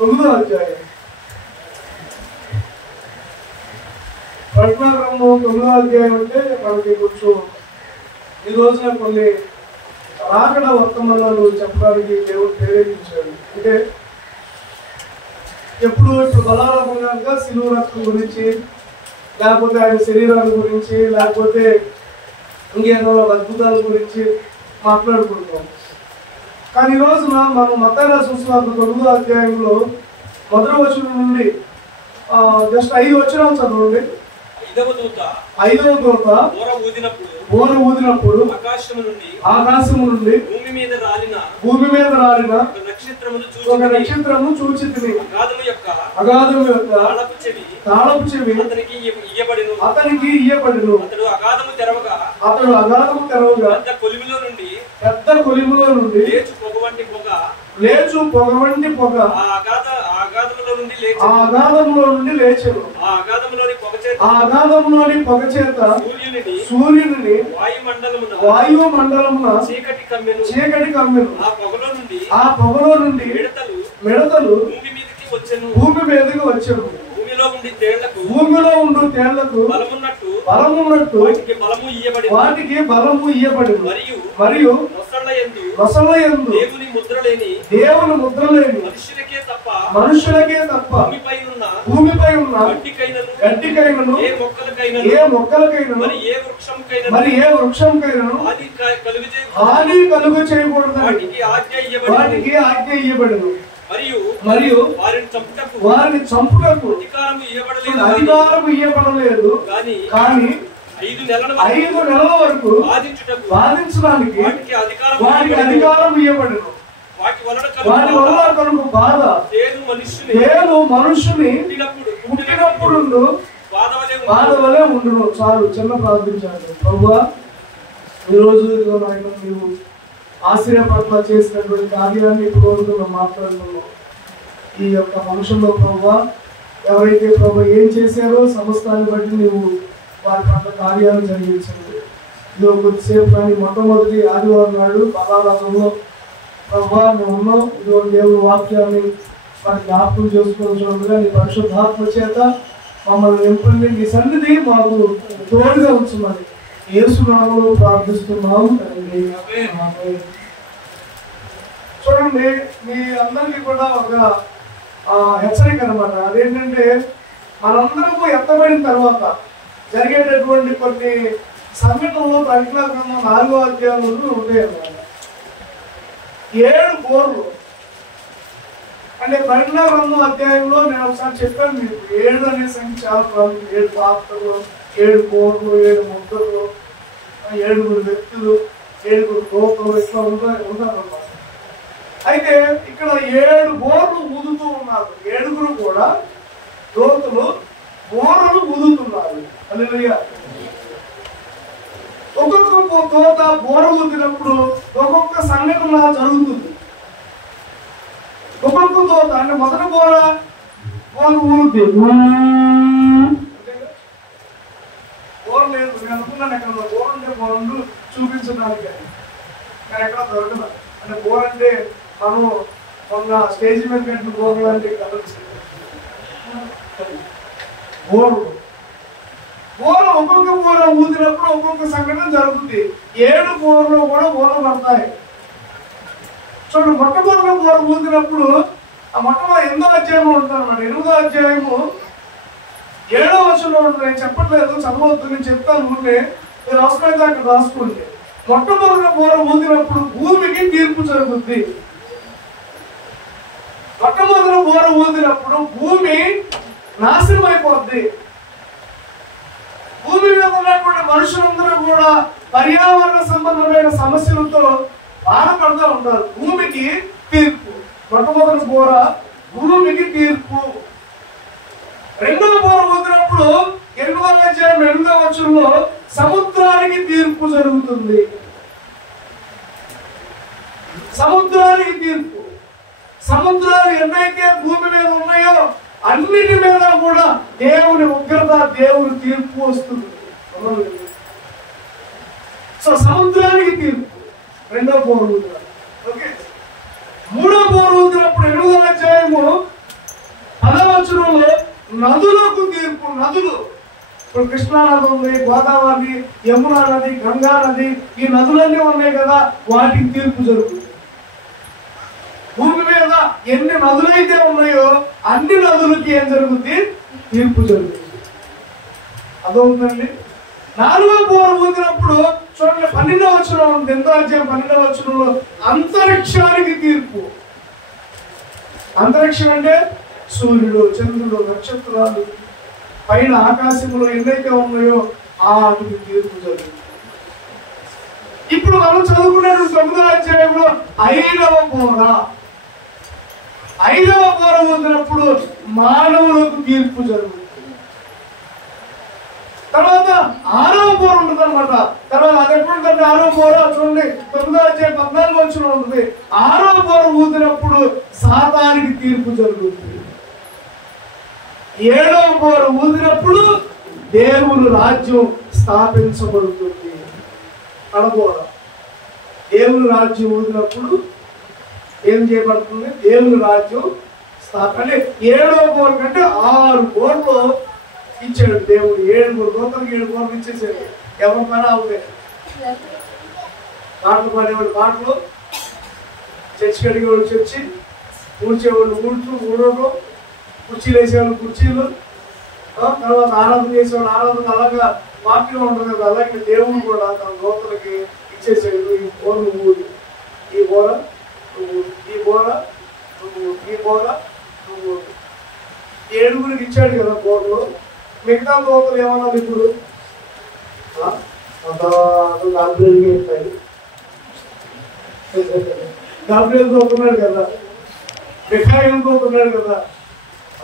9వ అధ్యాయం. ప్రకటన గ్రంథం 9వ అధ్యాయం అంటే మనకి కొంచెం ఈ రోజున కొన్ని రాకడ వర్తమానాలు చెప్పడానికి దేవుడు ప్రేరేపించాడు. అంటే ఇప్పుడు బలారూపంగా శిలువ రక్తం గురించి, లేకపోతే ఆయన శరీరాల గురించి, లేకపోతే ఇంకేదో అద్భుతాల గురించి మాట్లాడుకుంటాం. కానీ ఈ రోజున మనం మత్తయి రాసిన సువార్త 9వ అధ్యాయంలో 1వ వచనం నుండి జస్ట్ 5 వచనాలు చదవండి. 5వ దూత బోర ఊదినప్పుడు ఆకాశము నుండి భూమి మీద రాలిన ఒక నక్షత్రము చూచితిని. అగాధము యొక్క తాళపు చెవి అతనికి ఇయ్యబడును. అతడు అగాధము తెరవగా పెద్ద కొలిమిలో నుండి లేచు పొగ వంటి పొగ ఆ అగాధంలో నుండి లేచెను. ఆ అగాధంలోని పొగ చేత సూర్యుని వాయు మండలమున చీకటి కమ్మెను. ఆ పొగలో నుండి మిడతలు భూమి మీదకి వచ్చెను. భూమిలో ఉండు తేళ్లకు బలమున్నట్టు వాటికి బలము ఇయ్యబడింది. మరియు నొసలయందు దేవుని ముద్ర లేని మనుషులకే తప్ప భూమిపై ఉన్న గడ్డికైనను ఏ మొక్కలకైనను మరి ఏ వృక్షంకైనను హాని కలుగు చేయకూడదు. వాటికి ఆజ్ఞ ఇయ్యబడింది. మరియు వారిని చంపుటకు అధికారం ఇయ్యబడలేదు. కానీ 5 నెలల వరకు బాధించడానికి వారికి అధికారం ఇయ్యబడను. వాటి వల్ల కనుక బాధ నేను మనుషుని పుట్టినప్పుడు బాధ వలె ఉండును. చాలు, చిన్న ప్రార్థించాను. ప్రభువా, ఈరోజు నీవు ఆశ్చర్యపట్ల చేసినటువంటి కార్యాన్ని ఇప్పుడు మాట్లాడుతున్నాం. ఈ యొక్క వంశంలో ప్రభువా ఎవరైతే ప్రభు ఏం చేశారో సమస్తాన్ని బట్టి నీవు వారి పట్ల కార్యాలు జరిగించండి. ఇదో కొద్దిసేపు కానీ మొట్టమొదటి ఆదివారం నాడు బలారాధనలో ప్రభువా మేము ఉన్నాం. ఇదో దేవుని వాక్యాన్ని వారి జ్ఞాపకం చేసుకోవచ్చుగా నీ పరిశుద్ధాత్మ చేత మమ్మల్ని నింపండి. నీ సన్నిధి మాకు తోడుగా ఉంచమని యేసు నామములో ప్రార్థిస్తున్నాము తండ్రి. చూడండి, మీ అందరికీ కూడా ఒక హెచ్చరిక అనమాట. అదేంటంటే మనందరము ఎత్తబడిన తర్వాత జరిగేటటువంటి కొన్ని సంఘటనలు ప్రకటన గ్రంథం 4వ అధ్యాయంలో ఉంటాయి అన్నమాట. 7 బోర్లు అంటే ప్రకటన గ్రంథం అధ్యాయంలో నేను ఒకసారి చెప్పాను మీకు. 7 అనే సంఖ్య చాలా ప్రాముఖ్యం. 7 పాత్రలు, 7 బోర్లు, 7 ముద్రలు, 7 వ్యక్తులు, 7 దూతలు ఇట్లా ఉంటారన్నమాట. అయితే ఇక్కడ 7 బోర్లు ఊదుతూ ఉన్నారు. 7 కూడా దూతలు బోరలు ఊదుతున్నారు. హల్లెలూయా. ఒక్కొక్క దూత బోర ఊదినప్పుడు ఒక్కొక్క సంఘటన జరుగుతుంది. ఒక్కొక్క దూత అంటే మొదటి బోర ఊది బోర లేదు. నేను అనుకున్నాను ఎక్కడ బోర అంటే బోరండు చూపించడానికి, కానీ ఎక్కడ దొరకదు. అంటే బోర్ అంటే మనం మొన్న స్టేజ్ మీద కట్టిన బోర్లు అంటే బోర ఒక్కొక్క బోర ఊదినప్పుడు ఒక్కొక్క సంఘటన జరుగుతుంది. 7 బోర్లు కూడా బోర పడతాయి. చూడండి, మొట్టమొదటి బోర ఊదినప్పుడు ఆ మొట్టమొదటి 8వ అధ్యాయంలో ఉంటుంది అన్నమాట. 8వ అధ్యాయము 7వ వచనంలో ఉంటుంది. నేను చెప్పట్లేదు, చదవద్దు, నేను చెప్తాను. ముందే మీరు అవసరమైతే అక్కడ రాసుకోండి. మొట్టమొదటి బోర ఊదినప్పుడు భూమికి తీర్పు జరుగుతుంది. మొట్టమొదటి బోర ఊదినప్పుడు భూమి నాశనం అయిపోద్ది. భూమి మీద ఉన్నటువంటి మనుషులందరూ కూడా పర్యావరణ సంబంధమైన సమస్యలతో బాధపడుతూ ఉంటారు. భూమికి తీర్పు. మొట్టమొదటి బోర భూమికి తీర్పు. 2వ బోర ఊదినప్పుడు 8వ అధ్యాయం 8వ వచనంలో సముద్రానికి తీర్పు జరుగుతుంది. సముద్రానికి తీర్పు. సముద్రాలు ఎన్నైతే భూమి మీద ఉన్నాయో అన్నిటి మీద కూడా దేవుని ఉగ్రత, దేవుని తీర్పు వస్తుంది. సో సముద్రానికి తీర్పు 2వ బోర ఊదినప్పుడు. ఓకే, 3వ బోర ఊదినప్పుడు 8వ అధ్యాయము ఇప్పుడు కృష్ణా నది ఉంది, గోదావరి, యమునా నది, గంగా నది, ఈ నదులన్నీ ఉన్నాయి కదా, వాటికి తీర్పు జరుగుతుంది. భూమి మీద ఎన్ని నదులైతే ఉన్నాయో అన్ని నదులకి ఏం జరుగుతుంది? తీర్పు జరుగుతుంది. అదవుతుందండి. 4వ బూర ఊదినప్పుడు చూడండి, 12వ వచనం, 8వ అధ్యాయం 12వ వచనంలో అంతరిక్షానికి తీర్పు. అంతరిక్షం అంటే సూర్యుడు, చంద్రుడు, నక్షత్రాలు, పైన ఆకాశంలో ఎన్నైతే ఉన్నాయో వాటికి తీర్పు జరుగుతుంది. ఇప్పుడు మనం చదువుకున్నటువంటి 9వ అధ్యాయంలో 5వ బూర, 5వ బూర ఊదినప్పుడు మానవులకు తీర్పు జరుగుతుంది. తర్వాత 6వ బూర ఉంటుంది అనమాట. తర్వాత అది ఎప్పుడు ఉంటుంది? 6వ బూర చూడండి, 9వ అధ్యాయం 14వ వచనం ఉంటుంది. 6వ బూర ఊదినప్పుడు సాతానికి తీర్పు జరుగుతుంది. 7వ బూర ఊదినప్పుడు దేవుని రాజ్యం స్థాపించబడుతుంది. అనబోర దేవుని రాజ్యం ఊదినప్పుడు ఏం చేయబడుతుంది? దేవుని రాజ్యం అంటే 7వ బూర కంటే 6 బూరలు ఇచ్చాడు దేవుడు. 7 దూతలకు 7 బూరలు ఇచ్చేసాడు. ఎవరి పని అవుతే పాటలు పాడేవాడు పాటలు, చర్చి కడిగేవాడు చర్చి, ఊడ్చేవాళ్ళు ఊడడం, కుర్చీలు వేసేవాళ్ళు కుర్చీలు, తర్వాత ఆరాధన చేసేవాళ్ళు ఆరాధన. అలాగా వాక్యం ఉంటుంది కదా, అలాగే దేవుడు కూడా తన దూతలకి ఇచ్చేసాడు. ఈ బోర నువ్వు, ఈ బోర నువ్వు, ఈ బోర నువ్వు, ఈ బోర నువ్వు. 7 ఇచ్చాడు కదా బోర్లు. మిగతా దూతలు ఏమన్నారు ఇప్పుడు? గాబ్రియల్కి ఇస్తాడు. గాబ్రియల్ దూతున్నాడు కదా, మిఖాయిల్ దూతున్నాడు కదా,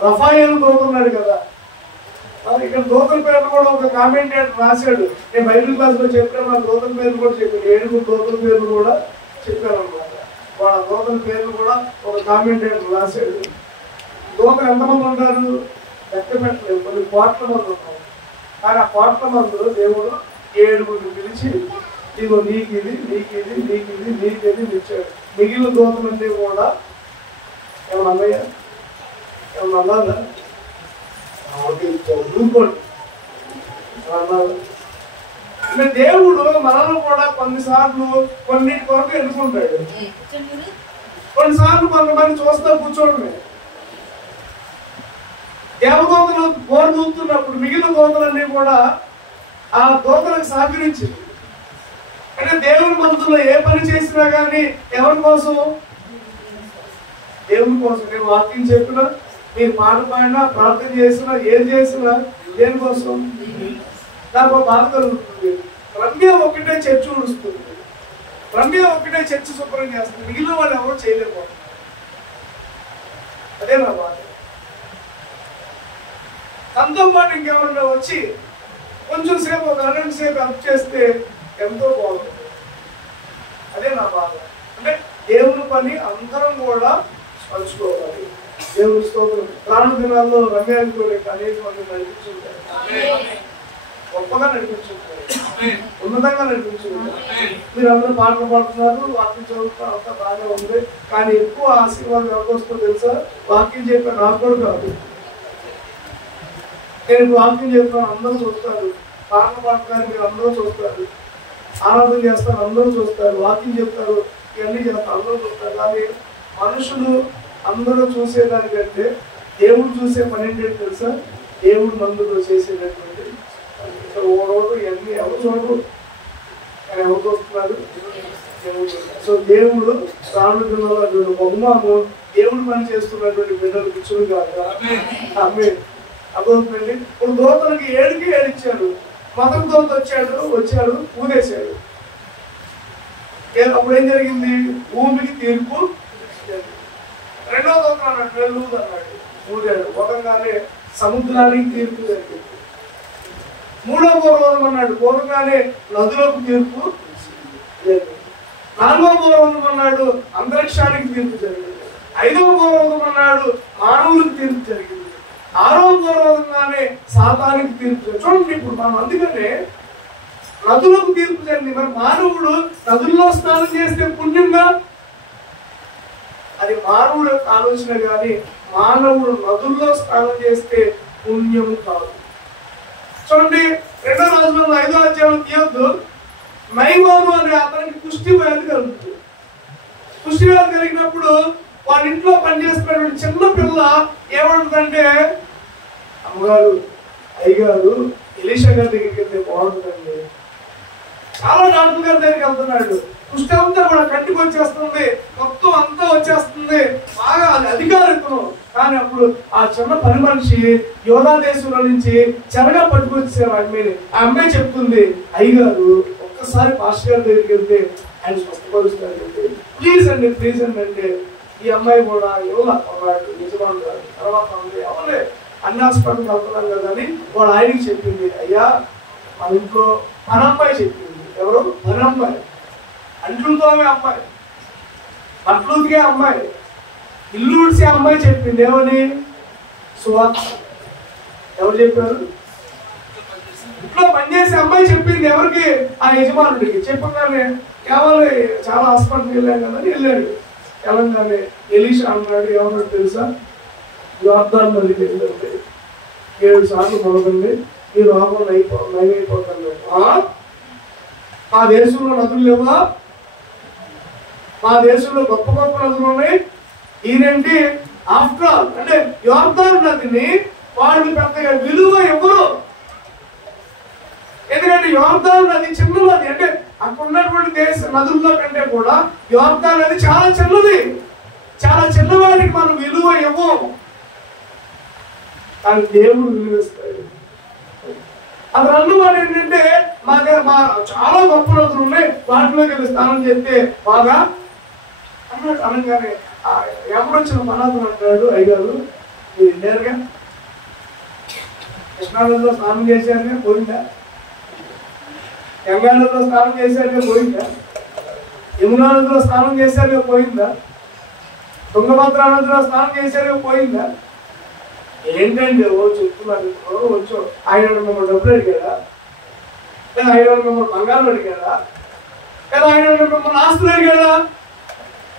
రఫాయేల్ దూతున్నాడు కదా. ఇక్కడ దూతల పేర్లు కూడా ఒక కామెంటేటర్ రాశాడు. నేను బైబిల్ క్లాస్ లో చెప్పాను, నా దూతల పేర్లు కూడా చెప్పాను. 7 దూతల పేర్లు కూడా చెప్పాను అనమాట. వాళ్ళ దూతల పేర్లు కూడా ఒక కామెంటేటర్ రాశాడు. దూతలు ఎంతమంది ఉంటారు? లెక్క పెట్టలేదు, కొన్ని కోట్ల మంది ఉన్నారు. కానీ ఆ కోట్ల మందిలో దేవుడు 7 పిలిచి, ఇదిగో నీకు ఇది, నీకు ఇది, నీకు ఇది, నీకు ఇది ఇచ్చాడు. మిగిలిన దూతలన్నీ కూడా ఏమన్నా అన్నయ్య, ఏమన్నా అన్నారా? అంటే దేవుడు మనల్ని కూడా కొన్నిసార్లు కొన్నిటి కొరకు ఎన్నుకుంటాడు. కొన్నిసార్లు కొంతమంది చూస్తా కూర్చోడమే. దేవదూతలు బోరు దూతున్నప్పుడు మిగిలిన దూతలన్నీ కూడా ఆ దూతలకు సహకరించింది. అంటే దేవుని మనసులో ఏ పని చేసినా కానీ ఎవరి కోసం? దేవుని కోసం. నేను వాక్యం చెప్పినా, మీరు పాట పాడినా, ప్రార్థన చేసినా, ఏం చేసినా దేనికోసం? నాకు బాధ కలుగుతుంది. రమ్య ఒకటే చర్చ ఊడుస్తుంది, రమ్య ఒకటే చర్చ శుభ్రం చేస్తుంది, మిగిలిన వాళ్ళు ఎవరు చేయలేకపోతున్నారు. అదే నా బాధ. తనతో పాటు ఇంకెవరైనా వచ్చి కొంచెం సేపు, ఒక అరగంట సేపు హెల్ప్ చేస్తే ఎంతో బాగుంటుంది. అదే నా బాధ. అంటే దేవుని పని అందరం కూడా పంచుకోవాలి. దేవుని స్తోత్రం. ప్రాణ దినాల్లో రమ్యాన్ని కూడా అనేక మంది నడిపించుంటారు, గొప్పగా నడిపించుంటారు, ఉన్నతంగా నడిపించుంటారు. మీరు అందరూ పాటలు పాడుతున్నారు, వాక్యం చదువుతున్నారు, అంతా బాగా ఉంది. కానీ ఎక్కువ ఆశీర్వాదం ఎవరికి వస్తుందో తెలుసా? వాక్యం చెప్పాను నాకు కూడా కాదు. నేను వాక్యం చెప్తాను, అందరూ చూస్తారు. పాటలు పాడుతున్నారు, మీరు అందరూ చూస్తారు. ఆరాధన చేస్తారు, అందరూ చూస్తారు. వాక్యం చెప్తారు, ఇవన్నీ చేస్తారు, అందరూ చూస్తారు. కానీ మనుషులు అందరూ చూసేదానికంటే దేవుడు చూసే పని ఏంటంటే తెలుసా? దేవుడు మందులో చేసేటటువంటి ఇక్కడ ఓడోడు ఇవన్నీ ఎవరు చూడరు, కానీ ఎవరు చూస్తున్నారు? సో దేవుడు రానున్నటువంటి బహుమానం దేవుడు పని చేస్తున్నటువంటి బిడ్డలకు ఇచ్చుడు కాక ఆమె అర్థమవుతుందండి. ఇప్పుడు దూతలకి 7కి 7 ఇచ్చాడు. మొదటి దూత వచ్చాడు ఊదేశాడు. అప్పుడు ఏం జరిగింది? భూమికి తీర్పు. రెండో దూత అన్నాడు వెళ్ళు అన్నాడు, ఊదాడు. పోతంగానే సముద్రానికి తీర్పు జరిగింది. మూడో పూర్వం అన్నాడు, పోతంగానే నదులకు తీర్పు జరిగింది. 4వ పూర్వం అన్నాడు, అంతరిక్షానికి తీర్పు జరిగింది. 5వ పూర్వం అన్నాడు, మానవులకు తీర్పు జరిగింది. 6వ పూర్వంగానే సాతానికి తీర్పు జరిగింది. చూడండి, ఇప్పుడు మనం అందుకనే నదులకు తీర్పు జరిగింది. మరి మానవుడు నదుల్లో స్నానం చేస్తే పుణ్యంగా, అది మానవుడు ఆలోచన కానీ మానవుడు నదుల్లో స్నానం చేస్తే పుణ్యము కాదు. చూడండి 2వ రాజుల్లో 5వ అధ్యాయం తీయొద్దు. నయమాను అనే అతనికి కుష్టి వ్యాధి కలుగుతుంది. కుష్టి వ్యాధి కలిగినప్పుడు వాళ్ళ ఇంట్లో పనిచేస్తున్నటువంటి చిన్న పిల్ల ఏమంటుందంటే, అమ్మగారు అయ్యగారు ఎలీషా గారి దగ్గరికి వెళ్తే బాగుంటుందండి. చాలా డాక్టర్ గారి దగ్గరికి వెళ్తున్నాడు. కుష్టి అంతా కూడా కంటికి వచ్చేస్తుంది, మొత్తం అంతా వచ్చేస్తుంది, బాగా అది అధికారిత్వం. కానీ అప్పుడు ఆ చిన్న పని మనిషి యోధా దేశంలో నుంచి చెరగా పట్టుకొచ్చారు అమ్మాయిని. ఆ అమ్మాయి చెప్తుంది, అయ్యగారు ఒక్కసారి పాస్టర్ గారి దగ్గరికి వెళ్తే ఆయన స్వస్థపరుస్తారండి, ప్లీజ్ అండి ప్లీజ్ అండి అంటే ఈ అమ్మాయి కూడా ఎవరు నిజమాను కాదు. తర్వాత ఎవరే అన్ని హాస్పిటల్కి వెళ్తున్నాం కదా అని వాడు ఆయనకి చెప్పింది, అయ్యా మన ఇంట్లో మన అమ్మాయి చెప్పింది. ఎవరు? మన అమ్మాయి, అంట్లుతోనే అమ్మాయి, బట్టలు ఉతికే అమ్మాయి, ఇల్లు ఉడిసే అమ్మాయి చెప్పింది. ఏమని? సువార్త. ఎవరు చెప్పారు? ఇంట్లో పనిచేసే అమ్మాయి చెప్పింది. ఎవరికి? ఆ యజమానుడికి. చెప్పగానే కేవలం చాలా హాస్పిటల్కి వెళ్ళాం కదా అని వెళ్ళాడు. తెలంగాణ ఎలీషా అన్నాడు, ఏమన్నాడు తెలుసా? యోర్దాను నదికి వెళ్ళండి, 7 సార్లు మొదలండి, ఈ రోగం నయమైపోతుంది. మా దేశంలో నదులు లేవా? మా దేశంలో గొప్ప గొప్ప నదులు ఉన్నాయి. ఈయనంటే ఆఫ్టర్ ఆల్ అంటే యోర్దాను నదిని వాళ్ళు పెద్దగా విలువ ఇవ్వరు. ఎందుకంటే యోర్దాను నది చిన్న నది. అంటే అక్కడ ఉన్నటువంటి దేశ నదుల్లో కంటే కూడా యోర్దాను నది చాలా చిన్నది. చాలా చిన్నవాడికి మనం విలువ ఇవ్వం, కానీ దేవుడు విలువిస్తాడు. అది అన్నవాడు ఏంటంటే మా చాలా గొప్ప నదులు ఉన్నాయి, వాటిలోకి వెళ్ళి స్నానం చేస్తే బాగా అన్నాడు. అనగానే ఎవరొచ్చిన మనాథులు అంటాడు, అయ్యారు మీరు వెళ్ళారుగా, కృష్ణానదిలో స్నానం చేశారుగా, పోయిందా? గంగా నదిలో స్నానం చేశారుగా, పోయిందా? యమునా నదిలో స్నానం చేశారుగా, పోయిందా? తుంగభద్రా నదిలో స్నానం చేశారుగా, పోయిందా? ఏంటండి ఓ చెప్తున్నారు వచ్చో. ఆయన మిమ్మల్ని డబ్బులు అడిగాడా? లేదా ఆయన మిమ్మల్ని బంగారం అడిగాడా? లేదా ఆయన మిమ్మల్ని ఆస్తులు అడిగాడా?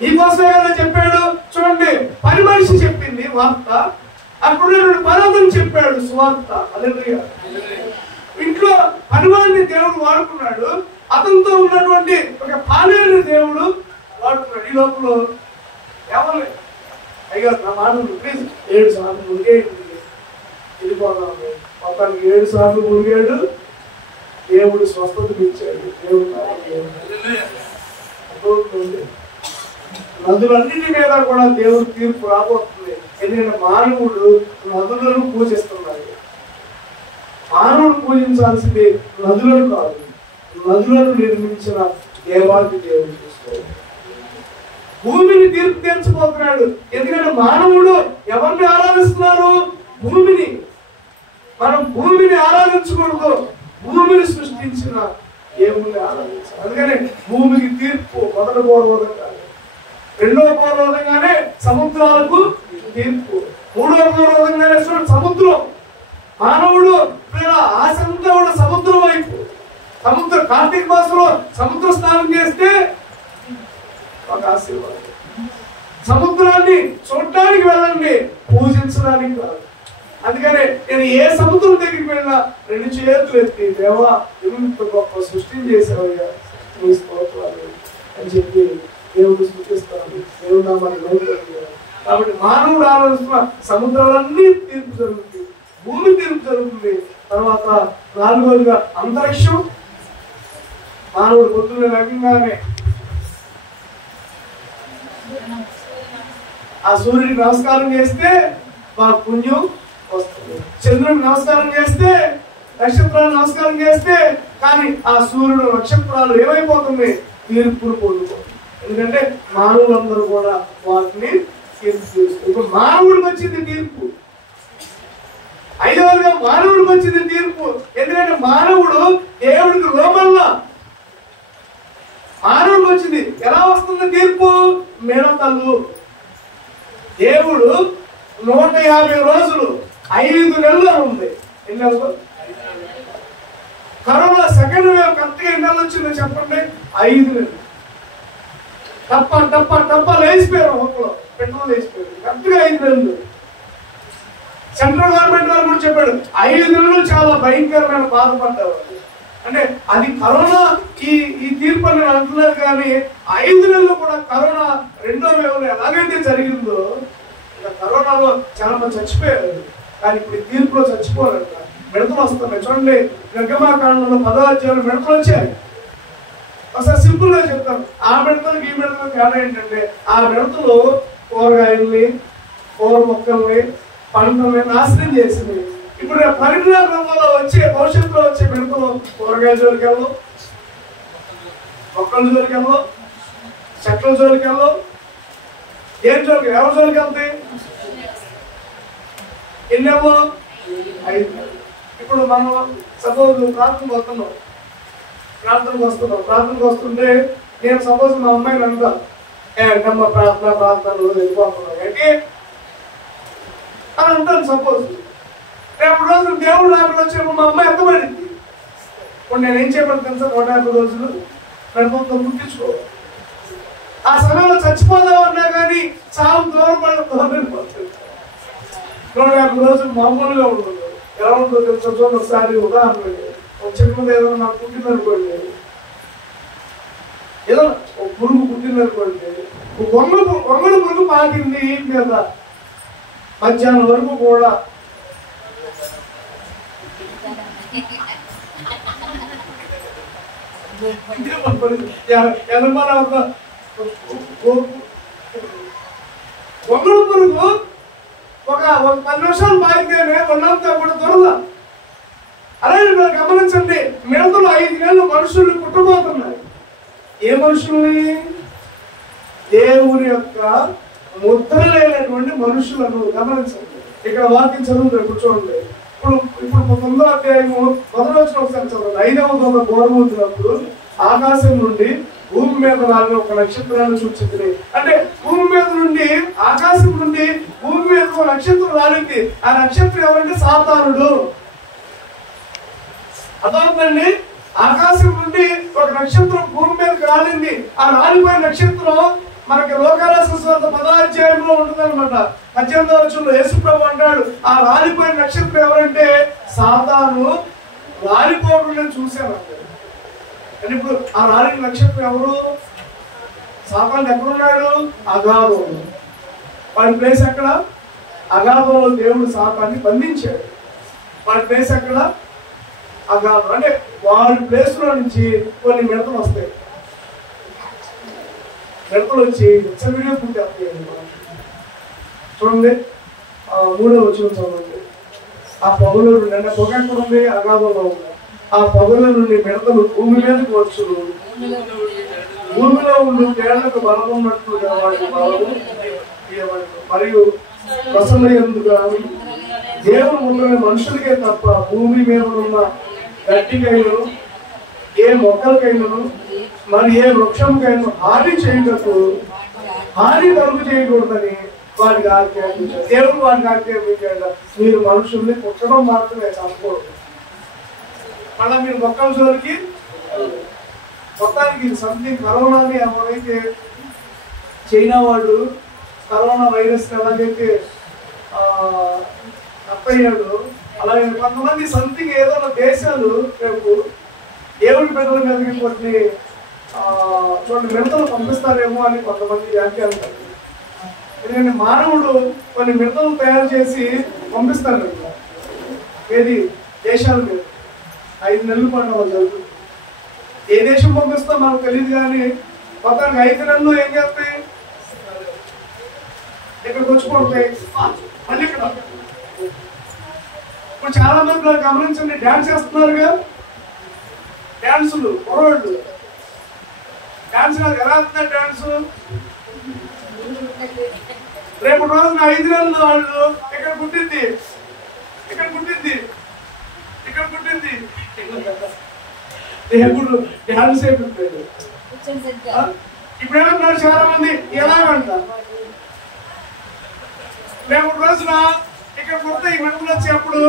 నీకోసమే కదా చెప్పాడు. చూడండి, పని మనిషి చెప్పింది వార్త, అప్పుడు పరమని చెప్పాడు సువార్త. హల్లెలూయా. ఇంట్లో పనివాడిని దేవుడు వాడుకున్నాడు, అతనితో ఉన్నటువంటి ఒక పాలేని దేవుడు వాడుకున్నాడు. ఈ లోపల ఎవరు అయ్యో నా మాట ప్లీజ్ 7 సార్లు మునిగేయండి, వెళ్ళిపోదాం. మొత్తానికి 7 సార్లు మునిగాడు, దేవుడు స్వస్థత ఇచ్చాడు. దేవుడు నదులన్నిటి మీద కూడా దేవుడు తీర్పు రాబోతుంది. ఎందుకంటే మానవుడు నదులను పూజిస్తున్నాడు. మానవుడు పూజించాల్సింది నదులను కాదు, నదులను నిర్మించిన దేవాది దేవుడు చూసుకోవాలి. భూమిని తీర్పు తీర్చబోతున్నాడు. ఎందుకంటే మానవుడు ఎవరిని ఆరాధిస్తున్నారు? భూమిని. మనం భూమిని ఆరాధించకూడదు, భూమిని సృష్టించిన దేవుని ఆరాధించాలి. అందుకని భూమికి తీర్పు మొదటి పూర్వోదం కాదు, 2వ పూర్వోదంగానే సముద్రాలకు తీర్పు, 3వ పూర్వోదంగానే సముద్రం. మానవుడు ఆశ అంతా కూడా సముద్రం వైపు. సముద్ర కార్తీక మాసంలో సముద్ర స్నానం చేస్తే ఒక ఆశీర్వాదం. సముద్రాన్ని చూడటానికి వెళ్ళండి, పూజించడానికి కాదు. అందుకనే నేను ఏ సముద్రం దగ్గరికి వెళ్ళినా 2 చేతులు ఎత్తి, దేవా ఇంత గొప్ప సృష్టిని చేసావయ్యా, నీ స్తోత్రాలు అని చెప్పి దేవుడు సృష్టిస్తాను. దేవుడు నామాన్ని నోడుతాడు. కాబట్టి మానవుడు ఆలోచిస్తున్న సముద్రాలన్నీ తీర్పు జరుగుతుంది, భూమి తీర్పు జరుగుతుంది. తర్వాత 4వదిగా అంతరిక్షం. మానవుడు పొద్దున్న లేకంగానే ఆ సూర్యుడికి నమస్కారం చేస్తే మాకు పుణ్యం వస్తుంది. చంద్రుడికి నమస్కారం చేస్తే, నక్షత్రాలు నమస్కారం చేస్తే, కానీ ఆ సూర్యుడు నక్షత్రాలు ఏమైపోతుంది? తీర్పులు పొందుతుంది. ఎందుకంటే మానవులందరూ కూడా వాటిని తీర్పు చేస్తారు. ఇప్పుడు మానవుడికి వచ్చింది తీర్పు. 5వదిగా మానవుడికి వచ్చింది తీర్పు. ఎందుకంటే మానవుడు దేవుడికి లోబల్లా. మానవుడికి వచ్చింది. ఎలా వస్తుంది తీర్పు? మిడతలు. దేవుడు 150 రోజులు 5 నెలలు ఉంది. ఎన్ని నెలలు? కరోనా సెకండ్ వేవ్ కరెక్ట్గా ఎన్ని నెలలు వచ్చిందో చెప్పండి? 5 నెలలు. టప్ప లేచిపోయారు, ఒకళ్ళు పెట్రోల్ లేచిపోయారు. కరెక్ట్గా 5 నెలలు. సెంట్రల్ గవర్నమెంట్ వాళ్ళు కూడా చెప్పాడు 5 నెలలు చాలా భయంకరమైన బాధపడ్డారు. అంటే అది కరోనా ఈ తీర్పు అని అంటున్నారు, కానీ 5 నెలలు కూడా కరోనా రెండో వేవ్ ఎలాగైతే జరిగిందో ఇంకా కరోనాలో చాలా మంది చచ్చిపోయారు, కానీ ఇప్పుడు ఈ తీర్పులో చచ్చిపోరంట. మిడతలు వస్తున్నాయి చూడండి. నిర్గమాకాండంలో 10వ అధ్యాయంలో మిడతలు వచ్చాయి. ఒకసారి సింపుల్ గా చెప్తాను. ఆ మిడతలకు ఈ మిడతలకు తేడా ఏంటంటే, ఆ మిడతలు కూరగాయల్ని, కూర మొక్కల్ని, పంటల్ని నాశనం చేసింది. ఇప్పుడు పరిణామ రంగంలో వచ్చే భవిష్యత్తులో వచ్చే మిడతలు కూరగాయల జోలికి వెళ్ళవు, మొక్కల జోలికి వెళ్ళవు, చెట్ల జోలికి వెళ్ళవు. ఏం జోలికి, ఎవరి జోలికి వెళ్తాయి? ఎన్నేమో 5. ఇప్పుడు మనం సపోజ్ ప్రార్థనకు వస్తుంటే నేను సపోజ్ మా అమ్మాయిని అంటా, ఏంటమ్మా ప్రార్థనలు వెళ్ళిపోతున్నావు ఏంటి అని అంటాను. సపోజ్ రేపు రోజులు దేవుడు నాకు వచ్చినప్పుడు మా అమ్మాయి ఎంత పడింది. ఇప్పుడు నేను ఏం చేయబడి తెలుసా, 150 రోజులు గడపంతో ముట్టించుకో. ఆ సమయంలో చచ్చిపోదామన్నా కానీ చాలా దూరం పడిపోతుంది. 150 రోజులు మామూలుగా ఉంటుంది. ఎలా ఉంటుందో తెలుసా చూడండి ఒకసారి. ఉదాహరణ ఒక చెట్టు ఏదైనా నాకు పుట్టిందనుకోండి, ఏదో ఒక పురుగు పుట్టిందనుకోండి, వంగడు పురుగు పాకింది మీద మధ్యాహ్నం వరకు కూడా వంగడు పురుగు ఒక 10 నిమిషాలు పాకితేనే ఒళ్ళంతా కూడా దొరద. అలాగే మీరు గమనించండి, మిడతలు 5 నెలలు మనుషుల్ని పుట్టబోతున్నాయి. ఏ మనుషుల్ని? దేవుని యొక్క ముద్ర లేనటువంటి మనుషులను గమనించండి. ఇక్కడ వాక్యం చదువుతారు, ఇప్పుడు చూడండి. ఇప్పుడు 9వ అధ్యాయము 1వ వచనం ఒకసారి చదవండి. 5వ దూత బోరమవుతున్నప్పుడు ఆకాశం నుండి భూమి మీద రాని ఒక నక్షత్రాన్ని సూచించింది. అంటే భూమి మీద నుండి, ఆకాశం నుండి భూమి మీద ఒక నక్షత్రం రాలింది. ఆ నక్షత్రం ఎవరంటే సాతానుడు. అర్థమవుతుందండి? ఆకాశం నుండి ఒక నక్షత్రం భూమి మీదకి రాలింది. ఆ రాలిపోయిన నక్షత్రం మనకి లోకారాసిన స్వార్థ 10వ అధ్యాయంలో ఉంటుంది అనమాట. 18వ వచనంలో యేసుప్రభు అంటాడు, ఆ రాలిపోయిన నక్షత్రం ఎవరంటే సాతాను. రాలిపోకుండా చూశాను. అంటే ఇప్పుడు ఆ రాలిన నక్షత్రం ఎవరు? సాతాను. ఎక్కడున్నాడు? అగాధం. వాడి ప్లేస్ ఎక్కడ? అగాధంలో దేవుడు సాతాన్ని బంధించాడు. వాడి ప్లేస్ ఎక్కడ? అగాధం. అంటే వాడి ప్లేస్ లో నుంచి కొన్ని మిడతలు వస్తాయి. మిడతలు వచ్చి విచ్చలవిడిగా పుట్టేస్తాయి. చూడండి 3వ వచనం చదవండి. ఆ పొగలో నుండి, అంటే పొగ ఎక్కడ ఉంది? అగాధంలో ఉంది. ఆ పొగల నుండి మిడతలు భూమి మీదకి వచ్చు. భూమిలో ఉండి తేళ్లకు బలం ఉన్నట్లుగా వాటి బలము మరియు రసమయ్యేందుకు దేవుడు ఉన్న మనుషులకే తప్ప భూమి మీద ఉన్న గట్టికైనను ఏ మొక్కలకైనను మరి ఏ వృక్షంకైనా హాని చేయటకు, హాని కలుగు చేయకూడదని వారికి ఆజ్ఞాపించారు. దేవుడు వారికి ఆజ్ఞాపించాడు, మీరు మనుషుల్ని పుట్టడం మాత్రమే చంపకూడదు. మళ్ళా మీరు మొక్కల జోలికి. మొత్తానికి సంథింగ్ కరోనాని ఎవరైతే చైనా వాడు కరోనా వైరస్ ఎలాగైతే అప్పయ్యాడు, అలాగే కొంతమంది సంథింగ్ ఏదైనా దేశాలు రేపు దేవుడి పెద్దల మీదకి కొన్ని చూడండి మిడతలు పంపిస్తారేమో అని కొంతమంది వ్యాఖ్యానం. ఎందుకంటే మానవుడు కొన్ని మిడతలు తయారు చేసి పంపిస్తాడు. ఏది? దేశాల మీద 5 నెలల పాటు వాళ్ళు జరుగుతుంది. ఏ దేశం పంపిస్తాం మనకు తెలియదు, కానీ మొత్తానికి 5 నెలలు ఏం చేస్తాయి? ఇక్కడికి వచ్చి పడతాయి. మళ్ళీ ఇక్కడ ఇప్పుడు చాలా మంది గమనించండి, డాన్స్ చేస్తున్నారుగా. డాన్సులు కుర్రోళ్ళు డాన్స్ ఎలా అవుతున్నారు? డాన్స్ రేపు రోజున 5 నెలలు వాళ్ళు ఇక్కడ పుట్టింది, ఇక్కడ పుట్టింది, ఇక్కడ పుట్టింది. దేవుడు డాన్స్ అయిపోతాడు. ఇప్పుడు ఏమంటున్నారు చాలా మంది, ఎలాగంట రేపు రోజున ఇక్కడ పుడితే ఈ మెడలు వచ్చేప్పుడు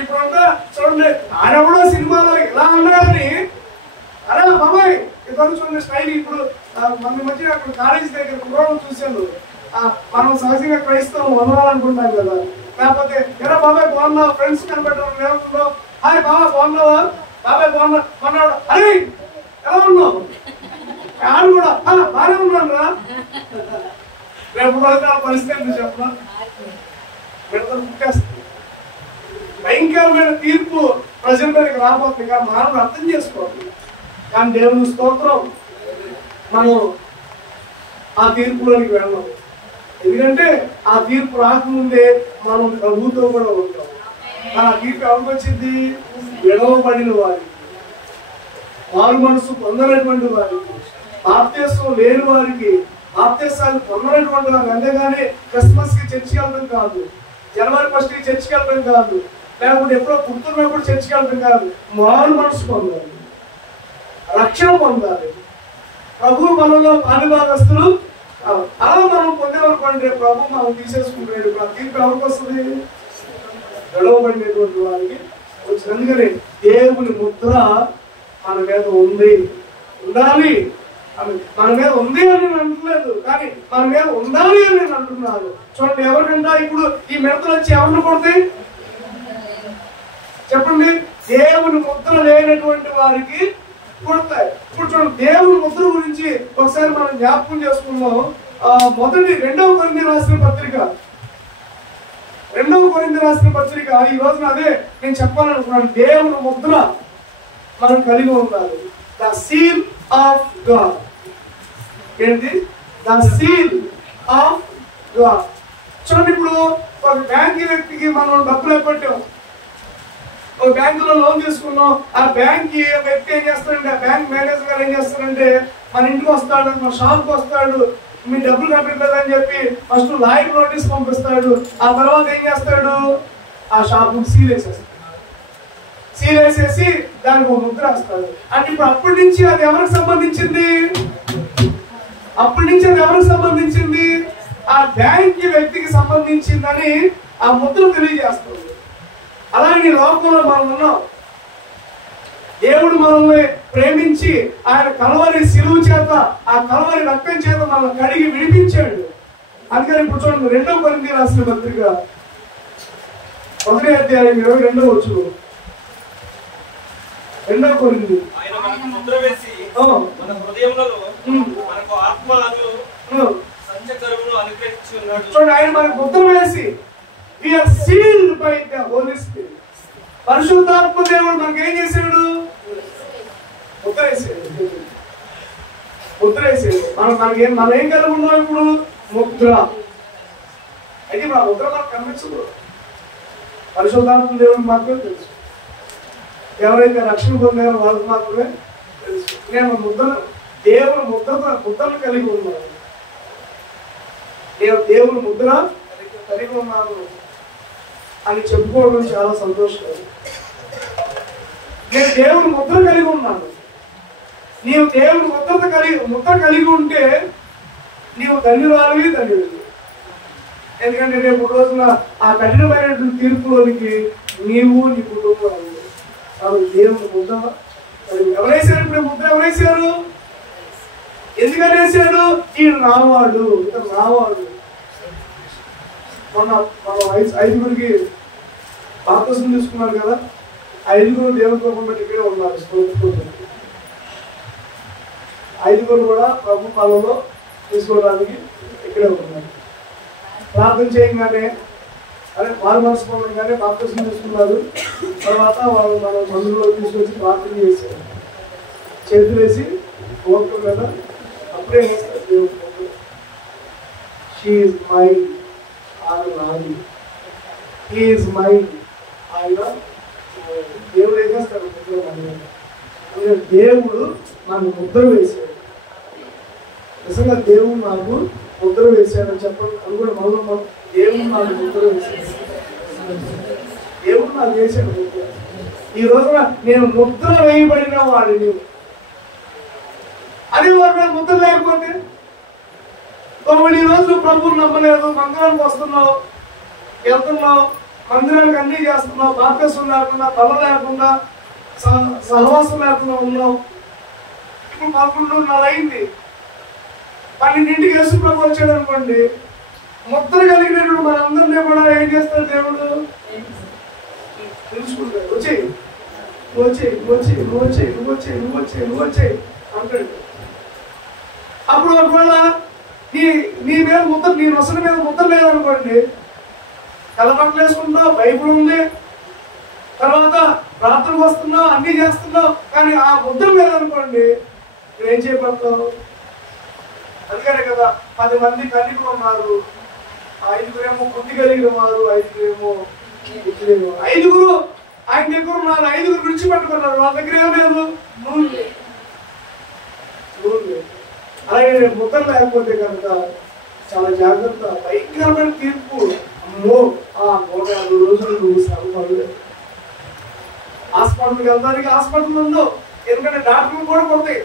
ఇప్పుడంతా చూడండి, ఆడెవడో సినిమాలో ఎలా అన్నాడని అరే బాబాయ్ ఇద్దరు చూడండి స్టైల్. ఇప్పుడు మన మధ్య అక్కడ కాలేజీ దగ్గర కుర్రోళ్ళు చూశాను, మనం సహజంగా క్రైస్తవం వదలాలనుకుంటాం కదా. లేకపోతే ఎలా బాబాయ్ బాగున్నా, ఫ్రెండ్స్ కనబెట్టడం ఏమవుతుందో, హాయ్ బాబా బాగున్నావా, బాబాయ్ బాగున్నా కొన్నాడు, అరే ఎలా ఉన్నావు, ఆడు కూడా బాగానే ఉన్నాను రా. రేపు పరిస్థితి చెప్పిన పుట్టేస్తుంది. భయంకరమైన తీర్పు ప్రజల మీదకి రాబోతుంది. కానీ మానవుడు అర్థం చేసుకోవాలి. కానీ దేవుని స్తోత్రం, మనం ఆ తీర్పులోనికి వెళ్ళాం. ఎందుకంటే ఆ తీర్పు రాకముందే మనం ప్రభుత్వం కూడా ఉంటాం. ఆ తీర్పు ఎవరికి వచ్చింది? విడవబడిన వారికి, వారు మనసు పొందనటువంటి వారికి, బాప్తిస్మం లేని వారికి, బాప్తిస్మాలు పొందనటువంటి వారికి. అంతేగాని క్రిస్మస్ కి చర్చికి వెళ్ళడం కాదు, జనవరి 1కి చర్చికి వెళ్ళడం కాదు, లేకపోతే ఎప్పుడో గుర్తున్నప్పుడు చర్చికి వెళ్ళడం కాదు. మారు మనసు పొందాలి, రక్షణ పొందాలి, ప్రభు మనలో పాలుభాగస్తులు. అలా మనం పొందేవనుకోండి ప్రభు మనం తీసేసుకుంటాడు. తీర్పు ఎవరికి వస్తుంది? గడవబడినటువంటి వారికి వచ్చింది. అందుకని దేవుని ముద్ర మన మీద ఉంది, ఉండాలి. మన మీద ఉంది అని నేను అంటలేదు, కానీ మన మీద ఉండాలి అని నేను అంటున్నాను. చూడండి, ఎవరికంటా ఇప్పుడు ఈ మిడతలు వచ్చి ఎవరిని కొడతాయి చెప్పండి? దేవుని ముద్ర లేనటువంటి వారికి కొడతాయి. ఇప్పుడు చూడండి, దేవుని ముద్ర గురించి ఒకసారి మనం జ్ఞాపకం చేసుకుందాం. రెండవ కొరింథీ రాసిన పత్రిక ఈ రోజున అదే నేను చెప్పాలనుకున్నాను. దేవుని ముద్ర మనం కలిగి ఉండాలి. The seal of God. ఏంటి? The seal of God. చూడండి, ఇప్పుడు ఒక బ్యాంక్ వ్యక్తికి మనం డబ్బులు పెట్టాం, ఒక బ్యాంకులో లోన్ తీసుకున్నాం. ఆ బ్యాంక్ వ్యక్తి ఏం చేస్తాడంటే, ఆ బ్యాంక్ మేనేజర్ గారు ఏం చేస్తారంటే, మన ఇంటికి వస్తాడు, మన షాప్కి వస్తాడు, మీ డబ్బులు కట్టలేదని చెప్పి ఫస్ట్ లాయర్ నోటీస్ పంపిస్తాడు. ఆ తర్వాత ఏం చేస్తాడు? ఆ షాప్ సీల్ వేసేసి దానికి ఒక ముద్ర వేస్తాడు. అంటే ఇప్పుడు అప్పటి నుంచి అది ఎవరికి సంబంధించింది? ఆ బ్యాంక్ వ్యక్తికి సంబంధించిందని ఆ ముద్ర తెలియజేస్తుంది. అలాగే లోకంలో మనం ఉన్నాం. దేవుడు మనల్ని ప్రేమించి ఆయన కలవరి శిలువ చేత, ఆ కలవరి రక్తం చేత మనల్ని కడిగి విడిపించాడు. అందుకని ఇప్పుడు చూడండి, 2వ కొరింథీ రాసిన పత్రిక 1వ అధ్యాయం 22వ వచనం. 2వ కొరింథీ. ఆయన మనకు ముద్ర వేసి మన హృదయములలో మనకు ఆత్మను సంచకరువును అనుగ్రహించి ఉన్నాడు. చూడండి, ఆయన మనకు ముద్ర వేసి we are sealed by the Holy Spirit. పరిశుద్ధాత్మ దేవుడు మనకు ఏం చేశాడు? ముద్ర వేసాడు. మనం ఏం కలిగి ఉన్నాం ఇప్పుడు? ముద్ర. అయితే మన ముద్ర మనకు కనిపించదు. పరిశుద్ధాత్మ దేవుడు మాత్రమే తెలుసు. ఎవరైతే రక్షణ పొందారో వాళ్ళకి మాత్రమే తెలుసు. నేను దేవుని ముద్రను కలిగి ఉన్నాను. నేను దేవుని ముద్ర కలిగి ఉన్నాను అని చెప్పుకోవడం చాలా సంతోషం. నేను దేవుని ముద్ర కలిగి ఉన్నాను. నీవు దేవుని ముద్ర కలిగి ఉంటే నీవు ధన్యురాలివి, ధన్యుడివి. ఎందుకంటే రేపు రోజున ఆ కఠినమైనటువంటి తీర్పులోనికి నీవు నీ కుటుంబం దేవుని ముద్ర. ఎవరేసారు? ఇప్పుడు ముద్ర ఎవరేసారు? ఎందుకని వేసాడు? ఈ రావాడు, మన 5గురికి బాప్తిసం తీసుకున్నారు కదా, 5గురు దేవుని కోపం పెట్టి ఇక్కడే ఉన్నారు. 5గురు కూడా ప్రభు పాలలో తీసుకోవడానికి ఇక్కడే ఉన్నారు. ప్రార్థన చేయగానే వారు మనసుకోవడంగానే బాప్తిసం తీసుకున్నారు. తర్వాత వాళ్ళు మన మందులో తీసుకొచ్చి ప్రార్థన చేశారు. చేతులు వేసి కోరుతారు కదా, అప్పుడే వేస్తారు దేవుడు. షీఈస్ మైండ్ నాది, హీఈస్ మైండ్. ఆయన దేవుడు ఏం చేస్తాడు? దేవుడు నాకు ముద్ర వేశాడు. నిజంగా దేవుడు నాకు ముద్ర వేశాడని చెప్పండి. అది కూడా మనం దేవుడు నాకు ముద్ర వేశాడు. దేవుడు నాకు వేశాడు ముద్ర. ఈ రోజున నేను ముద్ర వేయబడిన వాడిని. అది వాడు ముద్ర లేకపోతే 9 రోజులు ప్రభువుని నమ్మలేదు, మందిరానికి వస్తున్నావు, వెళ్తున్నావు, మందిరానికి అన్ని చేస్తున్నావు, బాప్తిసం లేకుండా, తల లేకుండా, సహవాసం లేకుండా ఉన్నావు. ఇప్పుడు 11:30 అయింది. 12ంటికి యేసు ప్రభు వచ్చాడు అనుకోండి, ముద్ర కలిగినప్పుడు మనందరినీ కూడా ఏం చేస్తాడు దేవుడు? తెలుసుకుంటాడు. వచ్చి వచ్చి వచ్చి వచ్చి వచ్చి వచ్చి వచ్చి అంటాడు. అప్పుడు ఒకవేళ నీ మీద ముద్ర, నీ నొసల మీద ముద్ర లేదనుకోండి, కలపట్లు వేసుకుంటున్నావు, బైబుల్ ఉంది, తర్వాత ప్రార్థనకు వస్తున్నావు, అన్ని చేస్తున్నావు, కానీ ఆ ముద్ర లేదనుకోండి, ఏం చేయబడతావు? అందుకనే కదా 10 మంది కన్యకులు ఉన్నారు, 5గురేమో బుద్ధి కలిగిన వారు, 5గురేమో ఐదుగురు ఆయన దగ్గర ఉన్నారు, 5గురు విడిచిపెట్టుకున్నారు, వాళ్ళ దగ్గర ఏం లేదు, నూనె లేదు. అలాగే ముద్ర లేకపోతే కనుక చాలా జాగ్రత్త, భయంకరమైన తీర్పు. అమ్మో, 150 రోజులు నువ్వు శ్రమపడలేదు. హాస్పిటల్కి వెళ్తానికి హాస్పిటల్ ఉందో, ఎందుకంటే డాక్టర్లు కూడా కొడతాయి.